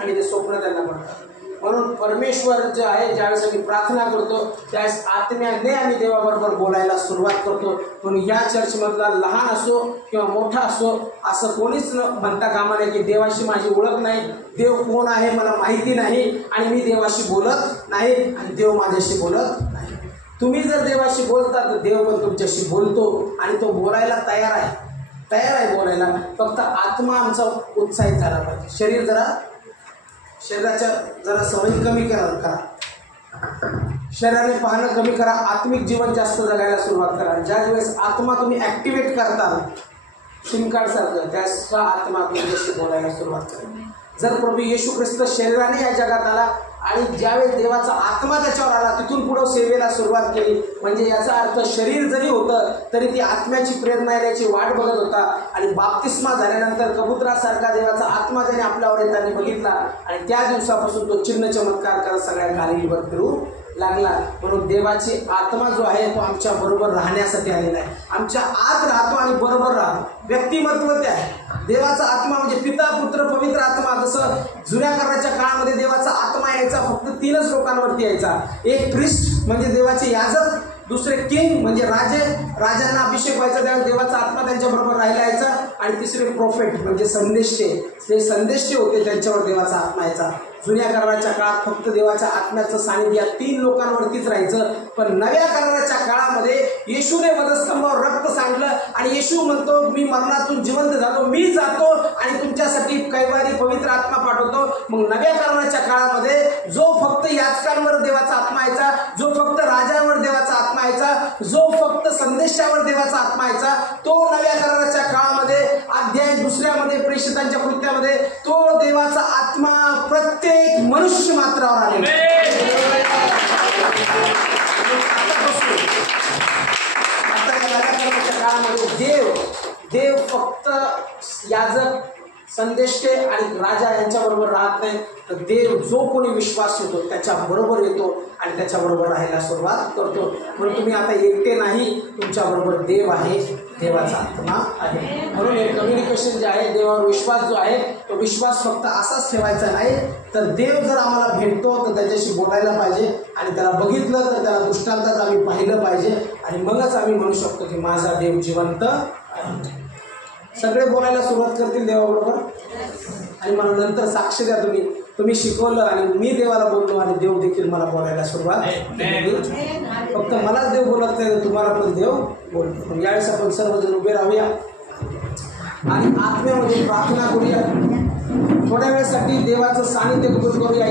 आणि ते स्वप्न त्यांना पडतात. म्हणून परमेश्वर जे आहे, ज्यावेळेस आम्ही प्रार्थना करतो त्यावेळेस आत्म्याने आम्ही देवाबरोबर बोलायला सुरुवात करतो. म्हणून या चर्चमधला लहान असो किंवा मोठा असो असं कोणीच म्हणता कामा नये की देवाशी माझी ओळख नाही, देव कोण आहे मला माहिती नाही आणि मी देवाशी बोलत नाही आणि देव माझ्याशी बोलत नाही. तुम्ही जर देवाशी बोलता तर देव पण तुमच्याशी बोलतो आणि तो बोलायला तयार आहे बोलायला. फक्त आत्मा आमचा उत्साहित झाला पाहिजे. शरीराच्या जरा सवयी कमी करा, शरीराने पाहणं कमी करा, आत्मिक जीवन जास्त जगायला सुरुवात करा. ज्या वेळेस आत्मा तुम्ही ॲक्टिवेट करता सिम कार्ड सारखं, त्याचा आत्मा तुमच्याशी बोलायला सुरुवात करा. जर प्रभू येशू ख्रिस्त शरीराने या जगात आला आणि ज्यावेळेस देवाचा आत्मा त्याच्यावर आला तिथून पुढे सेवेला सुरुवात केली, म्हणजे याचा अर्थ शरीर जरी होतं तरी ती आत्म्याची प्रेरणा येण्याची वाट बघत होता. आणि बाप्तिस्मा झाल्यानंतर कबुतरासारखा देवाचा आत्मा त्याने आपल्यावर येताना बघितला आणि त्या दिवसापासून तो चिन्ह चमत्कार करत सगळ्या गालीवर फिरू लागला. म्हणून देवाची आत्मा जो आहे तो आमच्या बरोबर राहण्यासाठी आलेला आहे. आमच्या आत राहतो आणि बरोबर राहतो. व्यक्तिमत्व ते आहे. देवाचा आत्मा म्हणजे पिता, पुत्र, पवित्र आत्मा. जसं जुन्या कराराच्या काळामध्ये देवाचा आत्मा यायचा फक्त 3च लोकांवरती यायचा. एक प्रिस्ट म्हणजे देवाचे याजक, दुसरे किंग म्हणजे राजांना अभिषेक व्हायचा त्यावेळेस देवाचा आत्मा त्यांच्याबरोबर राहिला यायचा, आणि तिसरे प्रोफेट म्हणजे संदेष्टे, ते संदेष्टे होते त्यांच्यावर देवाचा आत्मा यायचा. जुन्या कराराच्या काळात फक्त देवाच्या आत्म्याचं सानिध्य 3 लोकांवरतीच राहायचं. पण नव्या कराराच्या काळामध्ये येशूने वधस्तंभावर रक्त सांडलं आणि येशू म्हणतो मी मरणातून जिवंत झालो, मी जातो आणि तुमच्यासाठी कैवारी पवित्र आत्मा पाठवतो. मग नव्या कराराच्या काळामध्ये जो फक्त याचकांवर देवाचा आत्मा यायचा, जो फक्त राजांवर देवाचा आत्मा यायचा, जो फक्त संदेशावर देवाचा आत्मा यायचा, तो नव्या कराराच्या काळामध्ये अध्याय 2मध्ये प्रेषितांच्या कृत्यामध्ये तो देवाचा आत्मा प्रत्येक मनुष्य मात्रावर आले. काळामध्ये देव फक्त याजक, संदेष्टे आणि राजा यांच्याबरोबर राहत नाही, तर देव जो कोणी विश्वास येतो त्याच्या बरोबर येतो आणि त्याच्याबरोबर राहायला सुरुवात करतो. म्हणून तुम्ही आता एकटे नाही, तुमच्याबरोबर देव आहे, देवाचा आत्मा आहे. म्हणून हे कम्युनिकेशन जे आहे, देवावर विश्वास जो आहे तो विश्वास फक्त असाच ठेवायचा नाही, तर देव जर आम्हाला भेटतो तर त्याच्याशी बोलायला पाहिजे आणि त्याला बघितलं तर त्याला दृष्टांतात आम्ही पाहिलं पाहिजे आणि मगच आम्ही म्हणू शकतो की माझा देव जिवंत आहे. सगळे बोलायला सुरुवात करतील देवाबरोबर आणि मला नंतर साक्ष द्या तुम्ही शिकवलं आणि मी देवाला बोललो आणि देव देखील मला बोलायला सुरुवात. फक्त मलाच देव बोलत नाही, तुम्हाला पण देव बोलतो. यावेळेस आपण सर्वजण उभे राहूया आणि आत्म्यामध्ये प्रार्थना करूया. थोड्या वेळेसाठी देवाचं सानिध्य कबूल करूया.